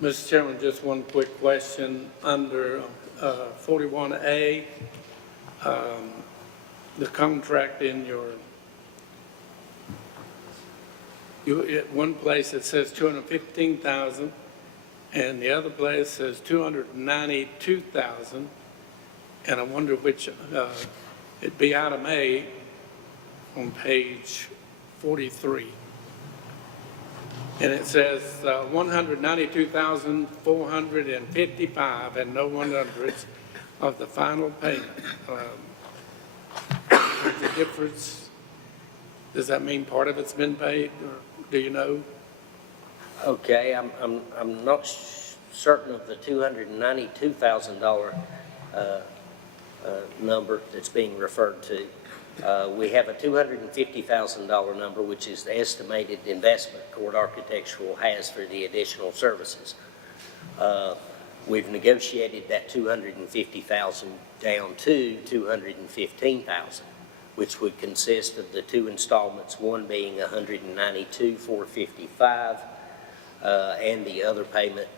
Mr. Chairman, just one quick question. Under 41A, the contract in at one place it says $215,000, and the other place says $292,000, and I wonder which, it'd be item A on page 43. And it says $192,455 and no 100s of the final payment. The difference, does that mean part of it's been paid, or do you know? Okay, I'm not certain of the $292,000 number that's being referred to. We have a $250,000 number, which is the estimated investment Cord Architectural has for the additional services. We've negotiated that $250,000 down to $215,000, which would consist of the 2 installments, one being $192,455, and the other payment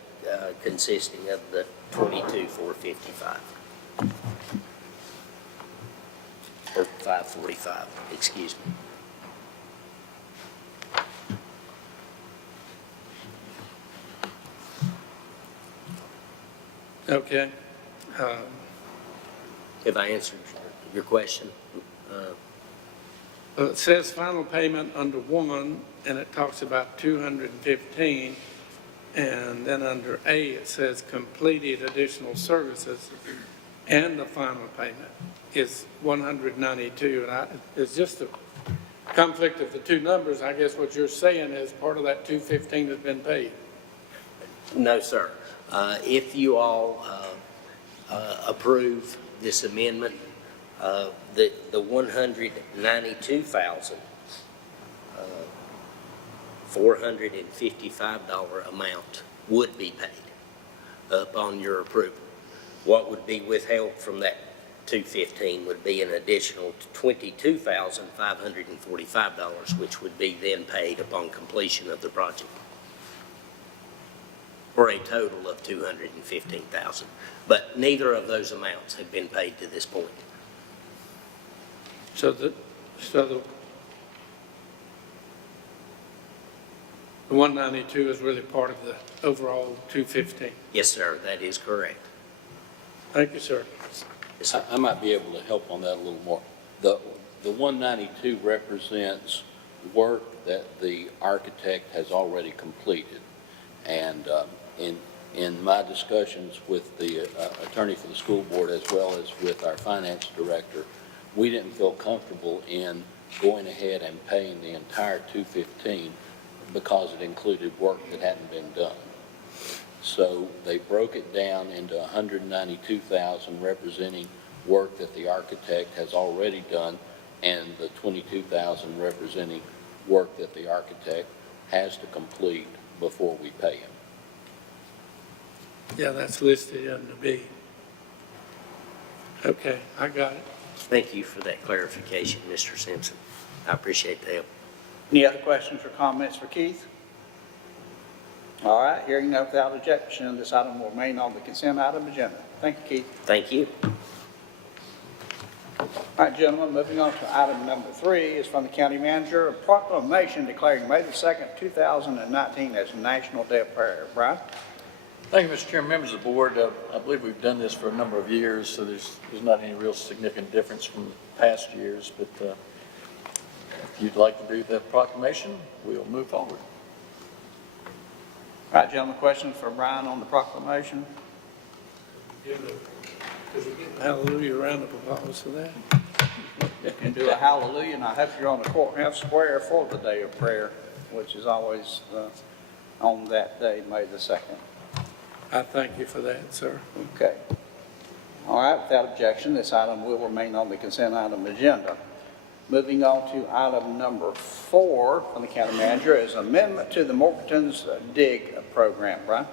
consisting of the $22,455. Or $545, excuse me. Okay. Have I answered your question? Well, it says final payment under 1, and it talks about 215, and then under A, it says completed additional services, and the final payment is 192, and it's just a conflict of the two numbers. I guess what you're saying is part of that 215 has been paid. No, sir. If you all approve this amendment, the $192,455 amount would be paid upon your approval. What would be withheld from that $215 would be an additional $22,545, which would be then paid upon completion of the project, for a total of $215,000. But neither of those amounts have been paid to this point. So the 192 is really part of the overall 215. Yes, sir, that is correct. Thank you, sir. Yes, sir. I might be able to help on that a little more. The 192 represents work that the architect has already completed. And in my discussions with the attorney for the school board, as well as with our finance director, we didn't feel comfortable in going ahead and paying the entire 215 because it included work that hadn't been done. So they broke it down into 192,000 representing work that the architect has already done, and the 22,000 representing work that the architect has to complete before we pay him. Yeah, that's listed under B. Okay, I got it. Thank you for that clarification, Mr. Simpson. I appreciate the help. Any other questions or comments for Keith? All right, hearing none without objection, this item will remain on the consent item agenda. Thank you, Keith. Thank you. All right, gentlemen, moving on to item number 3 is from the county manager, a proclamation declaring May the 2nd, 2019 as National Day of Prayer. Brian? Thank you, Mr. Chairman, members of the board. I believe we've done this for a number of years, so there's not any real significant difference from past years, but if you'd like to do the proclamation, we'll move forward. All right, gentlemen, questions for Brian on the proclamation? Hallelujah, round of applause for that. You can do a hallelujah, and I hope you're on the courthouse square for the day of prayer, which is always on that day, May the 2nd. I thank you for that, sir. Okay. All right, without objection, this item will remain on the consent item agenda. Moving on to item number 4 from the county manager is amendment to the Morganton's DIG program. Brian?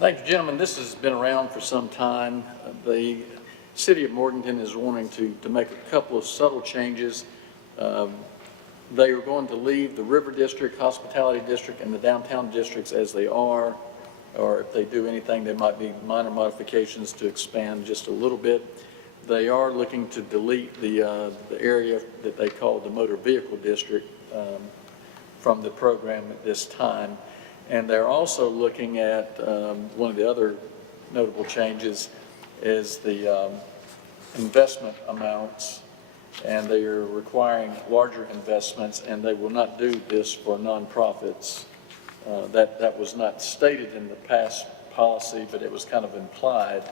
Thank you, gentlemen. This has been around for some time. The city of Morganton is wanting to make a couple of subtle changes. They are going to leave the River District, Hospitality District, and the Downtown Districts as they are, or if they do anything, there might be minor modifications to expand just a little bit. They are looking to delete the area that they call the Motor Vehicle District from the program at this time. And they're also looking at, one of the other notable changes is the investment amounts, and they are requiring larger investments, and they will not do this for nonprofits. That was not stated in the past policy, but it was kind of implied.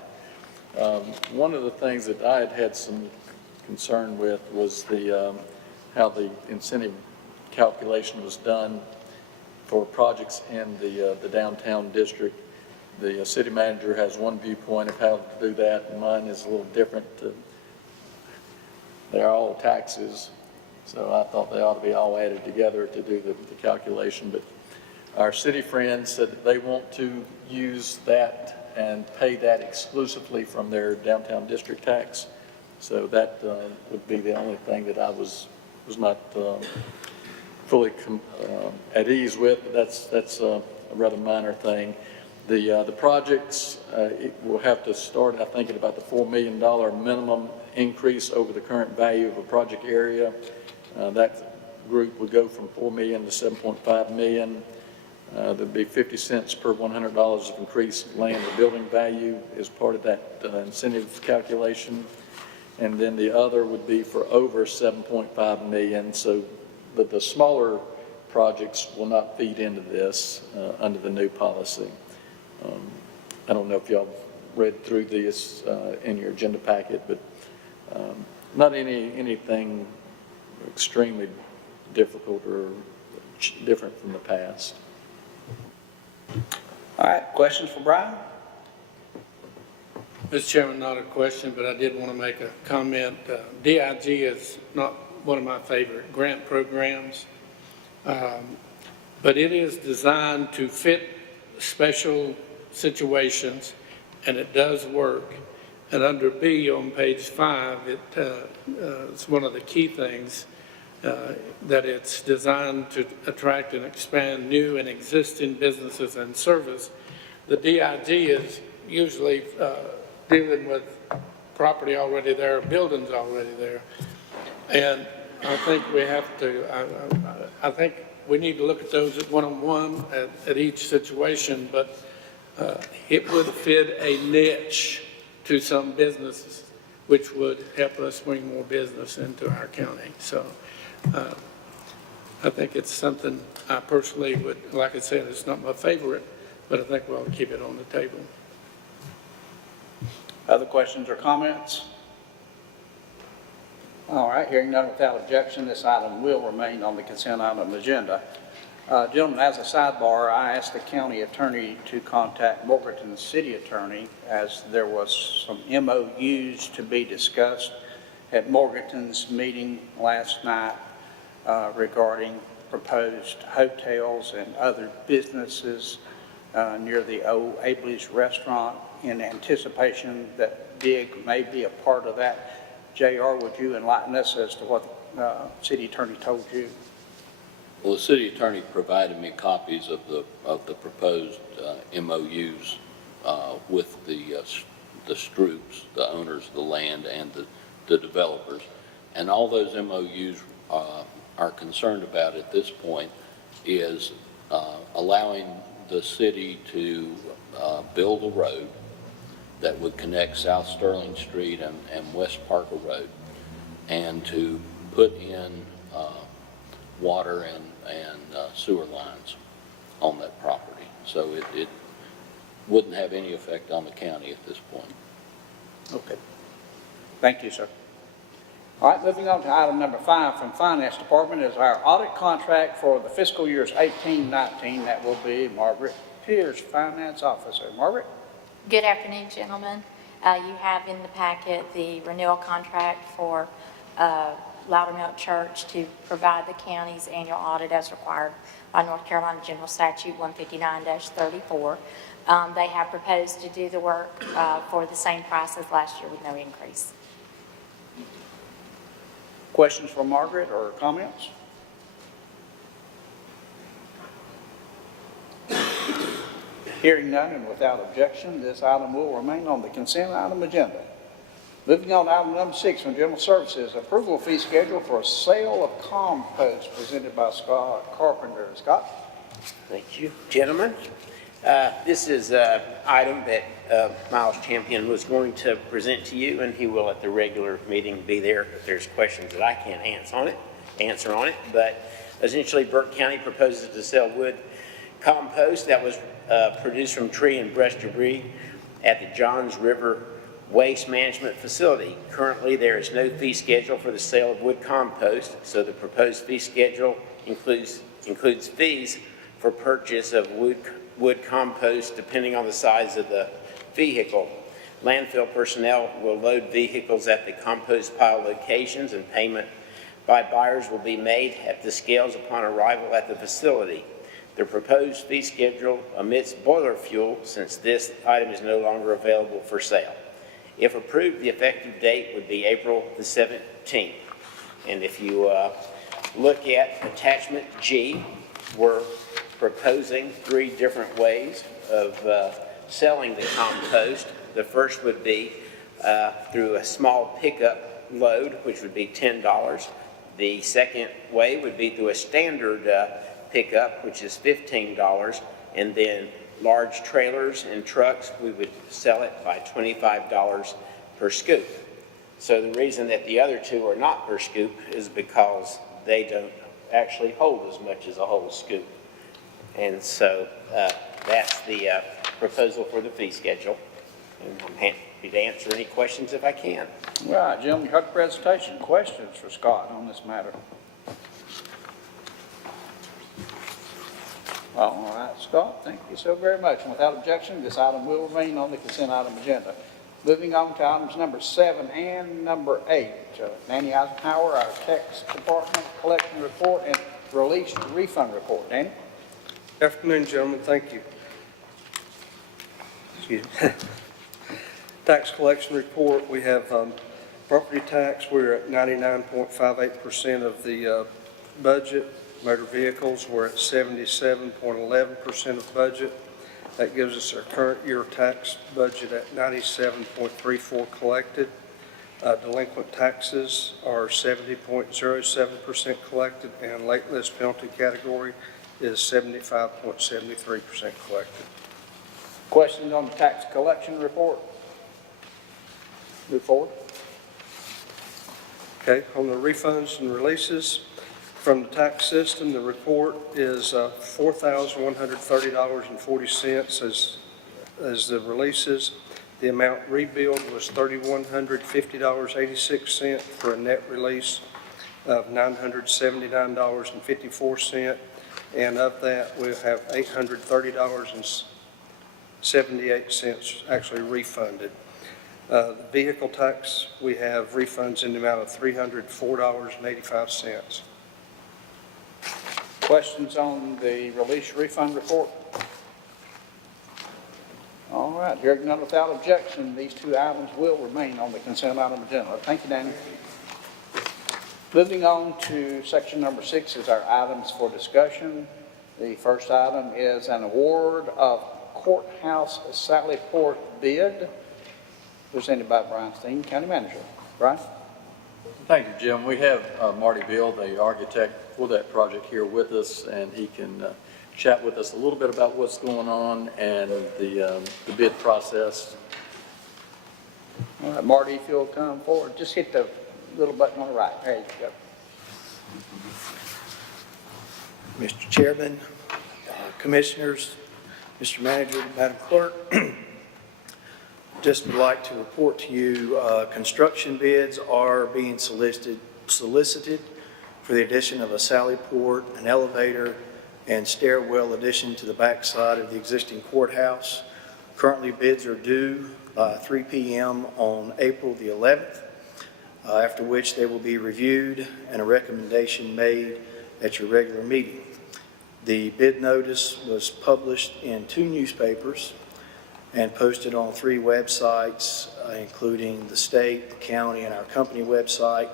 One of the things that I had some concern with was how the incentive calculation was done for projects in the downtown district. The city manager has one viewpoint of how to do that, and mine is a little different. They're all taxes, so I thought they ought to be all added together to do the calculation. But our city friends said that they want to use that and pay that exclusively from their downtown district tax. So that would be the only thing that I was not fully at ease with, but that's a rather minor thing. The projects, it will have to start, I think, at about the $4 million minimum increase over the current value of a project area. That group would go from $4 million to $7.5 million. There'd be 50 cents per $100 of increased land or building value as part of that incentive calculation. And then the other would be for over 7.5 million. So the smaller projects will not feed into this under the new policy. I don't know if y'all read through this in your agenda packet, but not anything extremely difficult or different from the past. All right, questions for Brian? Mr. Chairman, not a question, but I did want to make a comment. DIG is not one of my favorite grant programs, but it is designed to fit special situations, and it does work. And under B on page 5, it's one of the key things that it's designed to attract and expand new and existing businesses and service. The DIG is usually dealing with property already there, buildings already there. And I think we have to, I think we need to look at those at one-on-one at each situation, but it would fit a niche to some businesses, which would help us bring more business into our county. So I think it's something I personally would, like I said, it's not my favorite, but I think we ought to keep it on the table. Other questions or comments? All right, hearing none without objection, this item will remain on the consent item agenda. Gentlemen, as a sidebar, I asked the county attorney to contact Morganton's city attorney as there was some MOUs to be discussed at Morganton's meeting last night regarding proposed hotels and other businesses near the old Abley's restaurant in anticipation that DIG may be a part of that. JR, would you enlighten us as to what the city attorney told you? Well, the city attorney provided me copies of the proposed MOUs with the Stroops, the owners of the land, and the developers. And all those MOUs are concerned about at this point is allowing the city to build a road that would connect South Sterling Street and West Parker Road, and to put in water and sewer lines on that property. So it wouldn't have any effect on the county at this point. Okay. Thank you, sir. All right, moving on to item number 5 from Finance Department is our audit contract for the fiscal years 18-19. That will be Margaret Pierce, Finance Officer. Margaret? Good afternoon, gentlemen. You have in the packet the renewal contract for Loudermilk Church to provide the county's annual audit as required by North Carolina General Statute 159-34. They have proposed to do the work for the same price as last year with no increase. Questions for Margaret or comments? Hearing none and without objection, this item will remain on the consent item agenda. Moving on to item number 6 from General Services, approval of fee schedule for a sale of compost presented by Scott Carpenter. Scott? Thank you, gentlemen. This is an item that Miles Champion was going to present to you, and he will at the regular meeting be there if there's questions that I can't answer on it. But essentially, Burke County proposes to sell wood compost that was produced from tree and brush debris at the Johns River Waste Management Facility. Currently, there is no fee schedule for the sale of wood compost, so the proposed fee schedule includes fees for purchase of wood compost depending on the size of the vehicle. Landfill personnel will load vehicles at the compost pile locations, and payment by buyers will be made at the scales upon arrival at the facility. The proposed fee schedule omits boiler fuel since this item is no longer available for sale. If approved, the effective date would be April the 17th. And if you look at attachment G, we're proposing 3 different ways of selling the compost. The first would be through a small pickup load, which would be $10. The second way would be through a standard pickup, which is $15, and then large trailers and trucks, we would sell it by $25 per scoop. So the reason that the other 2 are not per scoop is because they don't actually hold as much as a whole scoop. And so that's the proposal for the fee schedule. And I'm happy to answer any questions if I can. All right, gentlemen, you heard the presentation. Questions for Scott on this matter? All right, Scott, thank you so very much. And without objection, this item will remain on the consent item agenda. Moving on to items number 7 and number 8. Danny Eisenhower, our tax department collection report and release refund report. Danny? Afternoon, gentlemen. Thank you. Excuse me. Tax collection report. We have property tax. We're at 99.58% of the budget. Motor vehicles, we're at 77.11% of budget. That gives us our current year tax budget at 97.34 collected. Delinquent taxes are 70.07% collected, and late list penalty category is 75.73% collected. Questions on the tax collection report? Move forward. Okay, on the refunds and releases from the tax system, the report is $4,130.40 as the releases. The amount rebilled was $3,150.86 for a net release of $979.54. and of that, we'll have $830.78 actually refunded. The vehicle tax, we have refunds in the amount of $304.85. Questions on the release refund report? All right, hearing none without objection, these two items will remain on the consent item agenda. Thank you, Danny. Moving on to section number 6 is our items for discussion. The first item is an award of courthouse Sally Port bid presented by Brian Steen, County Manager. Brian? Thank you, Jim. We have Marty Bill, the architect for that project, here with us, and he can chat with us a little bit about what's going on and the bid process. All right, Marty, if you'll come forward, just hit the little button on the right. There you go. Mr. Chairman, Commissioners, Mr. Manager, Madam Clerk, just would like to report to you, construction bids are being solicited for the addition of a sally port, an elevator, and stairwell addition to the backside of the existing courthouse. Currently, bids are due by 3 p.m. on April the 11th, after which they will be reviewed and a recommendation made at your regular meeting. The bid notice was published in 2 newspapers and posted on 3 websites, including the state, the county, and our company website,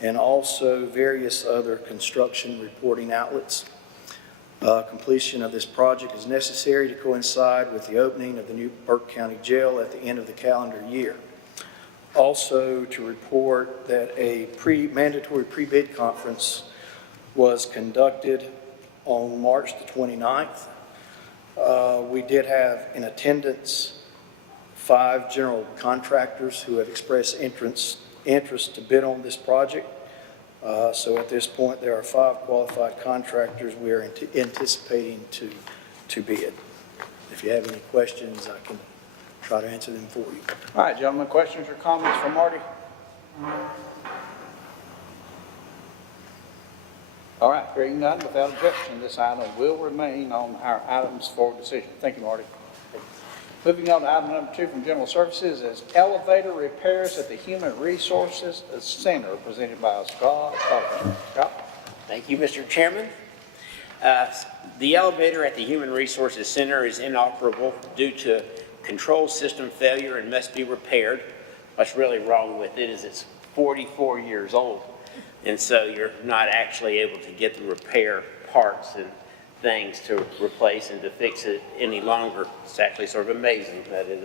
and also various other construction reporting outlets. Completion of this project is necessary to coincide with the opening of the new Burke County Jail at the end of the calendar year. Also, to report that a mandatory pre-bid conference was conducted on March the 29th. We did have in attendance 5 general contractors who have expressed interest to bid on this project. So at this point, there are 5 qualified contractors we are anticipating to bid. If you have any questions, I can try to answer them for you. All right, gentlemen, questions or comments for Marty? All right, hearing none, without objection, this item will remain on our items for decision. Thank you, Marty. Moving on to item number 2 from General Services is elevator repairs at the Human Resources Center, presented by Scott Carpenter. Scott? Thank you, Mr. Chairman. The elevator at the Human Resources Center is inoperable due to control system failure and must be repaired. What's really wrong with it is it's 44 years old, and so you're not actually able to get the repair parts and things to replace and to fix it any longer. It's actually sort of amazing that it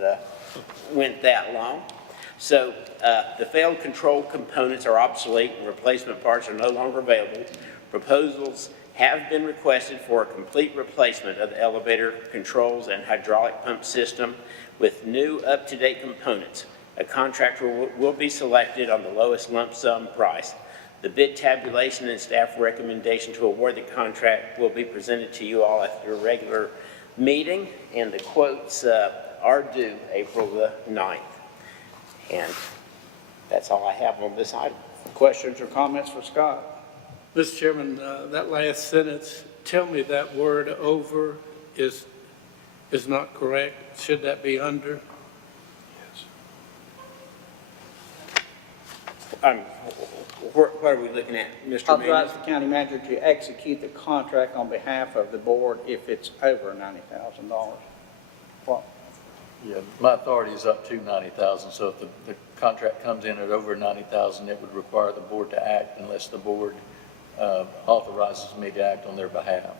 went that long. So the failed control components are obsolete and replacement parts are no longer available. Proposals have been requested for a complete replacement of the elevator controls and hydraulic pump system with new up-to-date components. A contractor will be selected on the lowest lump sum price. The bid tabulation and staff recommendation to award the contract will be presented to you all at your regular meeting, and the quotes are due April the 9th. And that's all I have on this item. Questions or comments for Scott? Mr. Chairman, that last sentence, tell me that word over is not correct. Should that be under? What are we looking at, Mr. Manager? Authorize the county manager to execute the contract on behalf of the board if it's over $90,000. What? Yeah, my authority is up to $90,000, so if the contract comes in at over $90,000, it would require the board to act unless the board authorizes me to act on their behalf.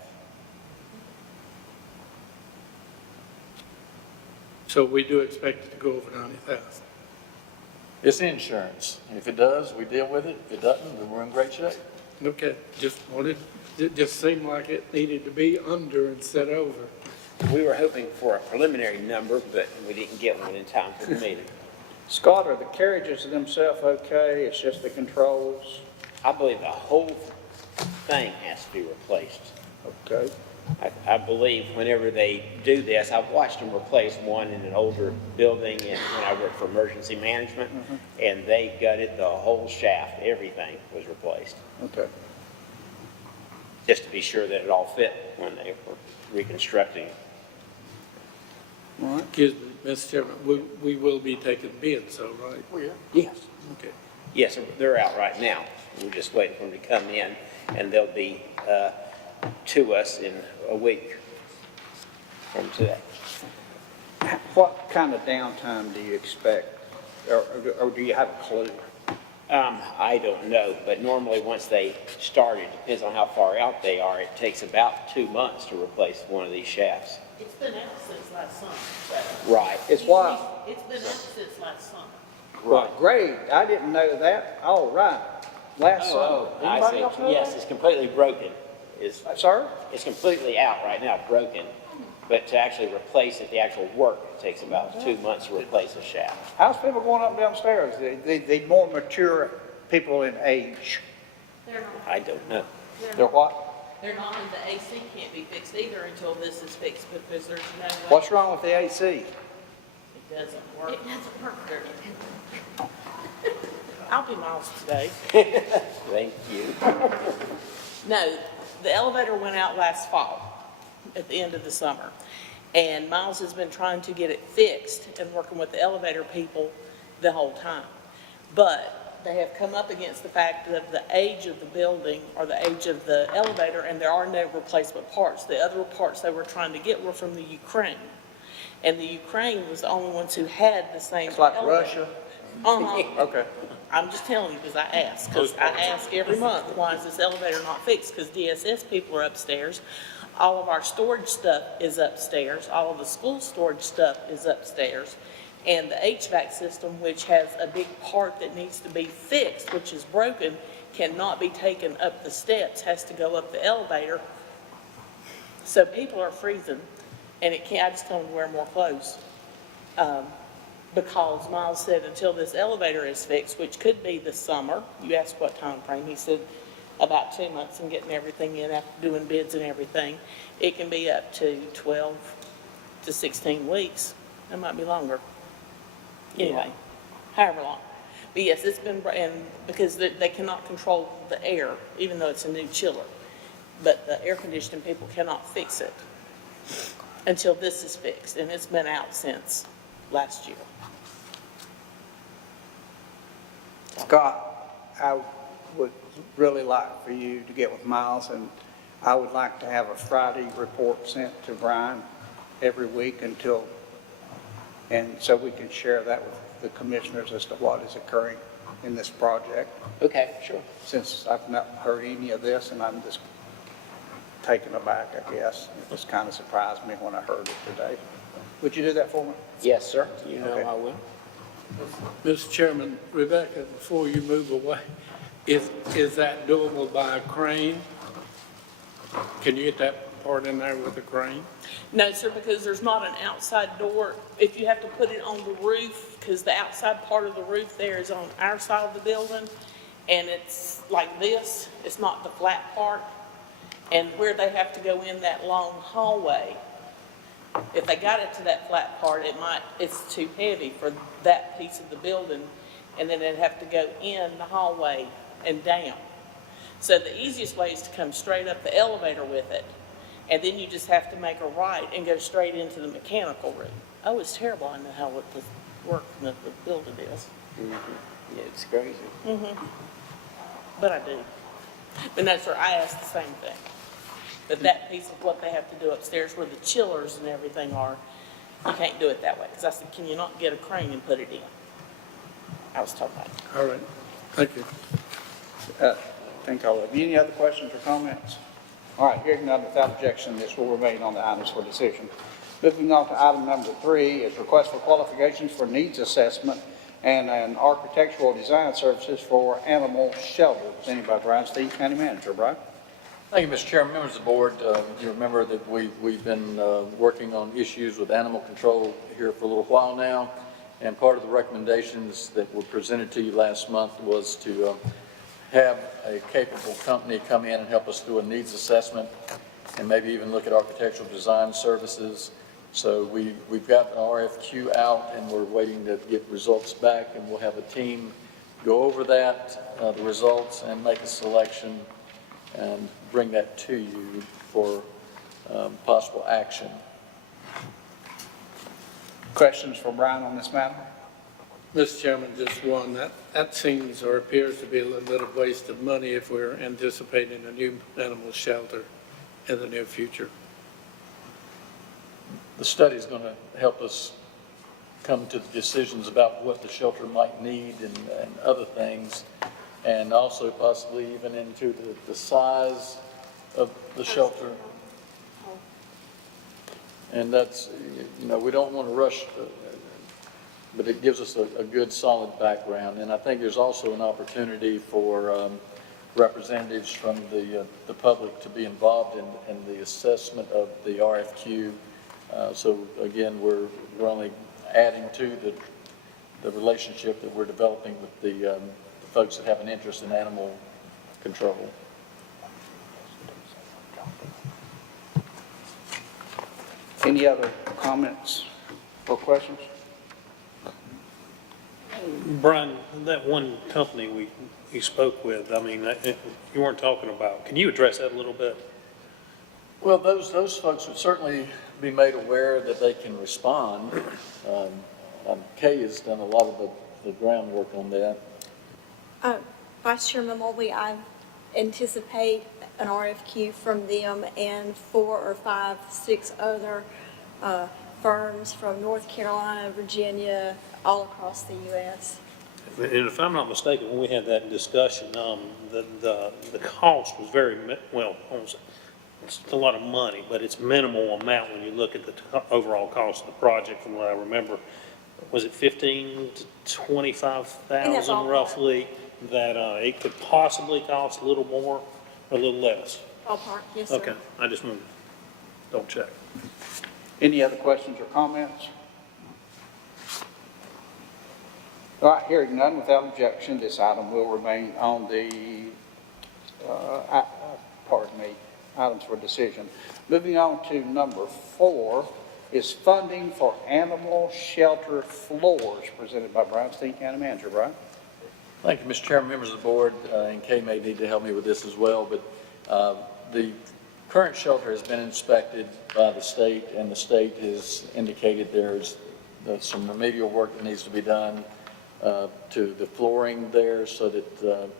So we do expect it to go over 90,000. It's insurance. If it does, we deal with it. If it doesn't, then we're in great shape. Okay, it just seemed like it needed to be under instead of over. We were hoping for a preliminary number, but we didn't get one in time for the meeting. Scott, are the carriages themselves okay? It's just the controls? I believe the whole thing has to be replaced. Okay. I believe whenever they do this, I've watched them replace one in an older building and when I worked for emergency management, and they gutted the whole shaft. Everything was replaced. Okay. just to be sure that it all fit when they were reconstructing it. Excuse me, Mr. Chairman, we will be taking bids, so, right? Yes. Okay. Yes, they're out right now. We're just waiting for them to come in, and they'll be to us in a week from today. What kind of downtime do you expect, or do you have a clue? I don't know, but normally once they start, it depends on how far out they are. It takes about 2 months to replace one of these shafts. It's been out since last summer. Right. It's what? It's been out since last summer. Well, great, I didn't know that. All right, last summer. Oh, I Anybody see. else know Yes, that? it's completely broken. Sir? It's completely out right now, broken. But to actually replace it, the actual work takes about 2 months to replace a shaft. How's people going up and downstairs? They more mature people in age. They're not, I don't know. They're what? they're not, and the AC can't be fixed either until this is fixed because there's no way. What's wrong with the AC? It doesn't work. It doesn't work. I'll be Miles today. Thank you. No, the elevator went out last fall, at the end of the summer. And Miles has been trying to get it fixed and working with the elevator people the whole time. But they have come up against the fact of the age of the building or the age of the elevator, and there are no replacement parts. The other parts they were trying to get were from the Ukraine. And the Ukraine was the only ones who had the same It's like elevator. Russia? Uh-huh. Okay. I'm just telling you because I ask. Because I ask every month, why is this elevator not fixed? Because DSS people are upstairs. All of our storage stuff is upstairs. All of the school storage stuff is upstairs. And the HVAC system, which has a big part that needs to be fixed, which is broken, cannot be taken up the steps, has to go up the elevator. So people are freezing, and it can't, I just tell them to wear more clothes. Because Miles said until this elevator is fixed, which could be this summer, you asked what time frame, he said about 2 months and getting everything in after doing bids and everything. It can be up to 12 to 16 weeks. It might be longer. Anyway, however long. But yes, it's been, and because they cannot control the air, even though it's a new chiller. But the air conditioning people cannot fix it until this is fixed, and it's been out since last year. Scott, I would really like for you to get with Miles, and I would like to have a Friday report sent to Brian every week and so we can share that with the commissioners as to what is occurring in this project. Okay, sure. Since I've not heard any of this, and I'm just taken aback, I guess. It just kind of surprised me when I heard it today. Would you do that for me? Yes, sir. You know Okay. I will. Mr. Chairman, Rebecca, before you move away, is that doable by a crane? Can you get that part in there with a crane? No, sir, because there's not an outside door. If you have to put it on the roof, because the outside part of the roof there is on our side of the building, and it's like this, it's not the flat part. And where they have to go in that long hallway, if they got it to that flat part, it's too heavy for that piece of the building, and then they'd have to go in the hallway and down. So the easiest way is to come straight up the elevator with it, and then you just have to make a right and go straight into the mechanical room. Oh, it's terrible. I know how it work the building is. Mm-hmm. Yeah, it's crazy. But I do. But no, sir, I asked the same thing. But that piece of what they have to do upstairs where the chillers and everything are, you can't do it that way. Because I said, can you not get a crane and put it in? I was told that. All right, thank you. Think I'll have any other questions or comments? All right, hearing none, without objection, this will remain on the items for decision. Moving on to item number 3 is request for qualifications for needs assessment and an architectural design services for animal shelters. Anybody, Brian Steve, County Manager. Brian? Thank you, Mr. Chairman, members of the board. You remember that we've been working on issues with animal control here for a little while now, and part of the recommendations that were presented to you last month was to have a capable company come in and help us do a needs assessment and maybe even look at architectural design services. So we've got an RFQ out and we're waiting to get results back, and we'll have a team go over that, the results, and make a selection and bring that to you for possible action. Questions for Brian on this matter? Mr. Chairman, just one, that seems or appears to be a little bit of waste of money if we're anticipating a new animal shelter in the near future. The study is going to help us come to the decisions about what the shelter might need and other things, and also possibly even into the size of the shelter. And that's, you know, we don't want to rush, but it gives us a good solid background. And I think there's also an opportunity for representatives from the public to be involved in the assessment of the RFQ. So again, we're only adding to the relationship that we're developing with the folks that have an interest in animal control. Any other comments or questions? Brian, that one company we spoke with, I mean, you weren't talking about, can you address that a little bit? Well, those folks would certainly be made aware that they can respond. Kay has done a lot of the groundwork on that. Vice Chairman Mulvey, I anticipate an RFQ from them and 4 or 5, 6 other firms from North Carolina, Virginia, all across the U.S. And if I'm not mistaken, when we had that discussion, the cost was very, well, it's a lot of money, but it's minimal amount when you look at the overall cost of the project. From what I remember, was it 15 to 25,000 roughly? That it could possibly cost a little more or a little less. Ballpark, yes, sir. Okay, I just wanted to double check. Any other questions or comments? All right, hearing none, without objection, this item will remain on the, items for decision. Moving on to number 4 is funding for animal shelter floors, presented by Brian Steen, County Manager. Brian? Thank you, Mr. Chairman, members of the board, and Kay may need to help me with this as well, but the current shelter has been inspected by the state, and the state has indicated there's some remedial work that needs to be done to the flooring there so that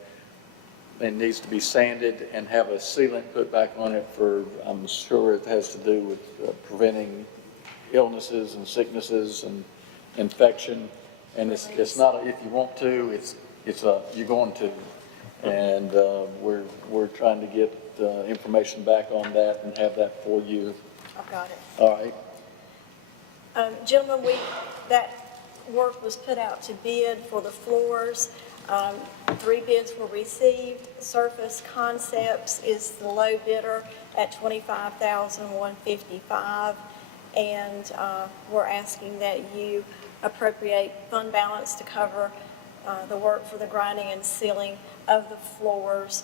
it needs to be sanded and have a sealant put back on it for, I'm sure it has to do with preventing illnesses and sicknesses and infection. And it's not a, if you want to, it's a, you're going to. And we're trying to get information back on that and have that for you. I've got it. All right. Gentlemen, that work was put out to bid for the floors. 3 bids were received. Surface Concepts is the low bidder at $25,155, and we're asking that you appropriate fund balance to cover the work for the grinding and sealing of the floors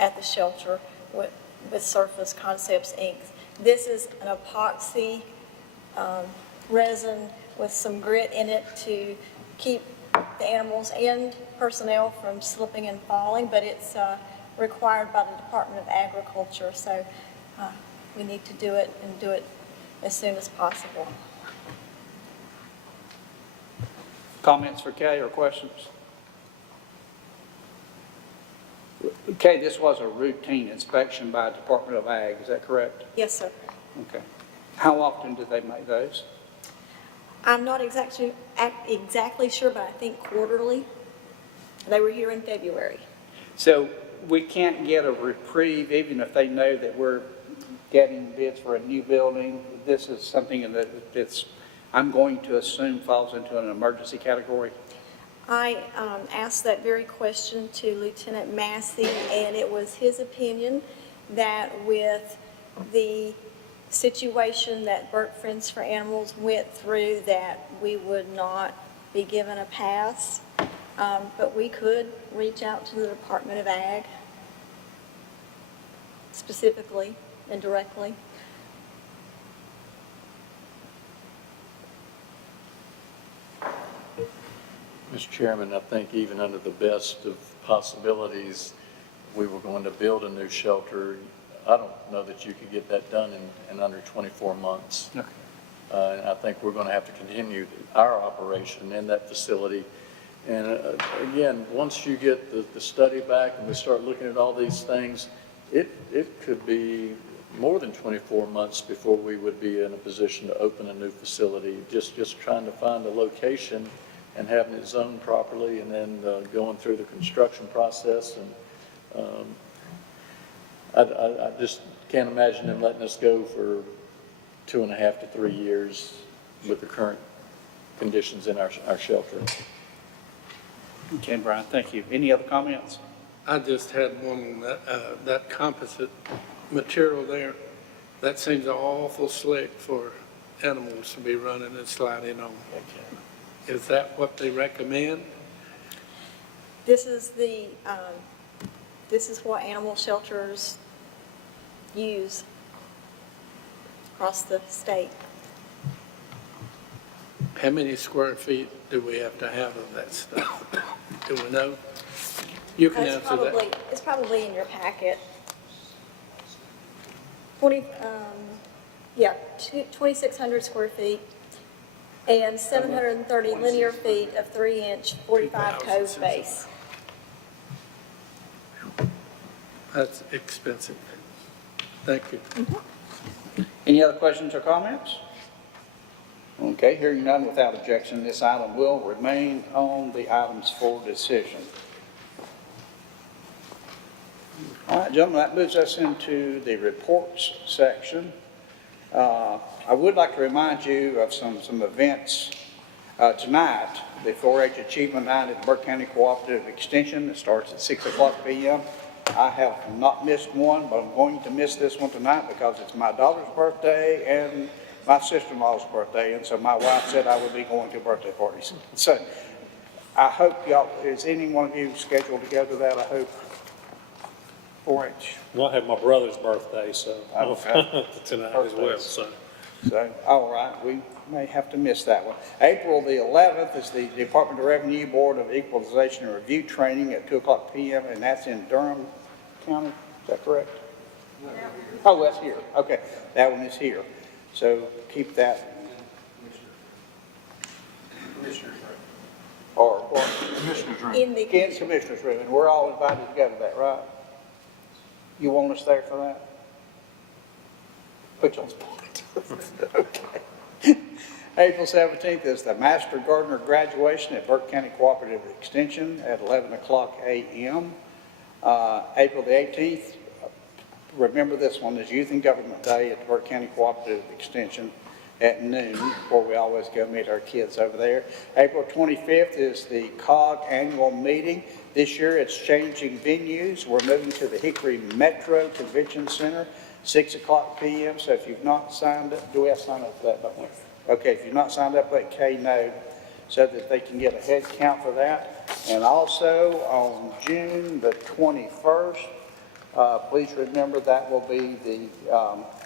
at the shelter with Surface Concepts Inc. This is an epoxy resin with some grit in it to keep the animals and personnel from slipping and falling, but it's required by the Department of Agriculture, so we need to do it and do it as soon as possible. Comments for Kay or questions? Kay, this was a routine inspection by Department of Ag, is that correct? Yes, sir. Okay. How often do they make those? I'm not exactly sure, but I think quarterly. They were here in February. So we can't get a reprieve even if they know that we're getting bids for a new building. This is something that's, I'm going to assume, falls into an emergency category. I asked that very question to Lieutenant Massey, and it was his opinion that with the situation that Burke Friends for Animals went through, that we would not be given a pass, but we could reach out to the Department of Ag specifically and directly. Mr. Chairman, I think even under the best of possibilities, we were going to build a new shelter, I don't know that you could get that done in under 24 months. Okay. And I think we're going to have to continue our operation in that facility. And again, once you get the study back and we start looking at all these things, it could be more than 24 months before we would be in a position to open a new facility. Just trying to find a location and having it zoned properly, and then going through the construction process. And I just can't imagine them letting us go for 2.5 to 3 years with the current conditions in our shelter. Okay, Brian, thank you. Any other comments? I just had one on that composite material there. That seems awful slick for animals to be running and sliding on. Is that what they recommend? This is what animal shelters use across the state. How many square feet do we have to have of that stuff? Do we know? You can answer that. It's probably in your packet. 2,600 square feet and 730 linear feet of 3-inch 45 cove base. That's expensive. Thank you. Any other questions or comments? Okay, hearing none without objection, this item will remain on the items for decision. All right, gentlemen, that moves us into the reports section. I would like to remind you of some events. Tonight, the 4-H Achievement Night at Burke County Cooperative Extension. It starts at 6 o'clock p.m. I have not missed one, but I'm going to miss this one tonight because it's my daughter's birthday and my sister-in-law's birthday, and so my wife said I would be going to birthday parties. So I hope y'all, is any one of you scheduled to go to that? I hope. 4-H. Well, I have my brother's birthday, so Okay. tonight as well, so. So, all right, we may have to miss that one. April the 11th is the Department of Revenue Board of Equalization and Review Training at 2 o'clock p.m., and that's in Durham County. Is that correct? Oh, that's here. Okay, that one is here. So keep that. Commissioner's room. Or Commissioner's room. In the Commissioner's room, and we're all invited to go to that, right? You want us there for that? Put you on spot. Okay. April 17th is the Master Gardener graduation at Burke County Cooperative Extension at 11 o'clock a.m. April the 18th, remember this one, is Youth and Government Day at the Burke County Cooperative Extension at noon, where we always go meet our kids over there. April 25th is the COG annual meeting. This year it's changing venues. We're moving to the Hickory Metro Convention Center, 6 o'clock p.m. So if you've not signed up, do we have to sign up for that, don't we? Okay, if you've not signed up, let Kay know so that they can get a head count for that. And also on June the 21st, please remember that will be the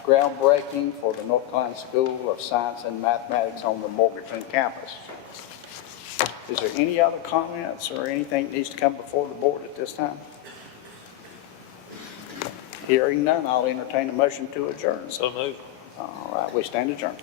groundbreaking for the North Carolina School of Science and Mathematics on the Morganton campus. Is there any other comments or anything that needs to come before the board at this time? Hearing none, I'll entertain a motion to adjourn. So moved. All right, we stand adjourned.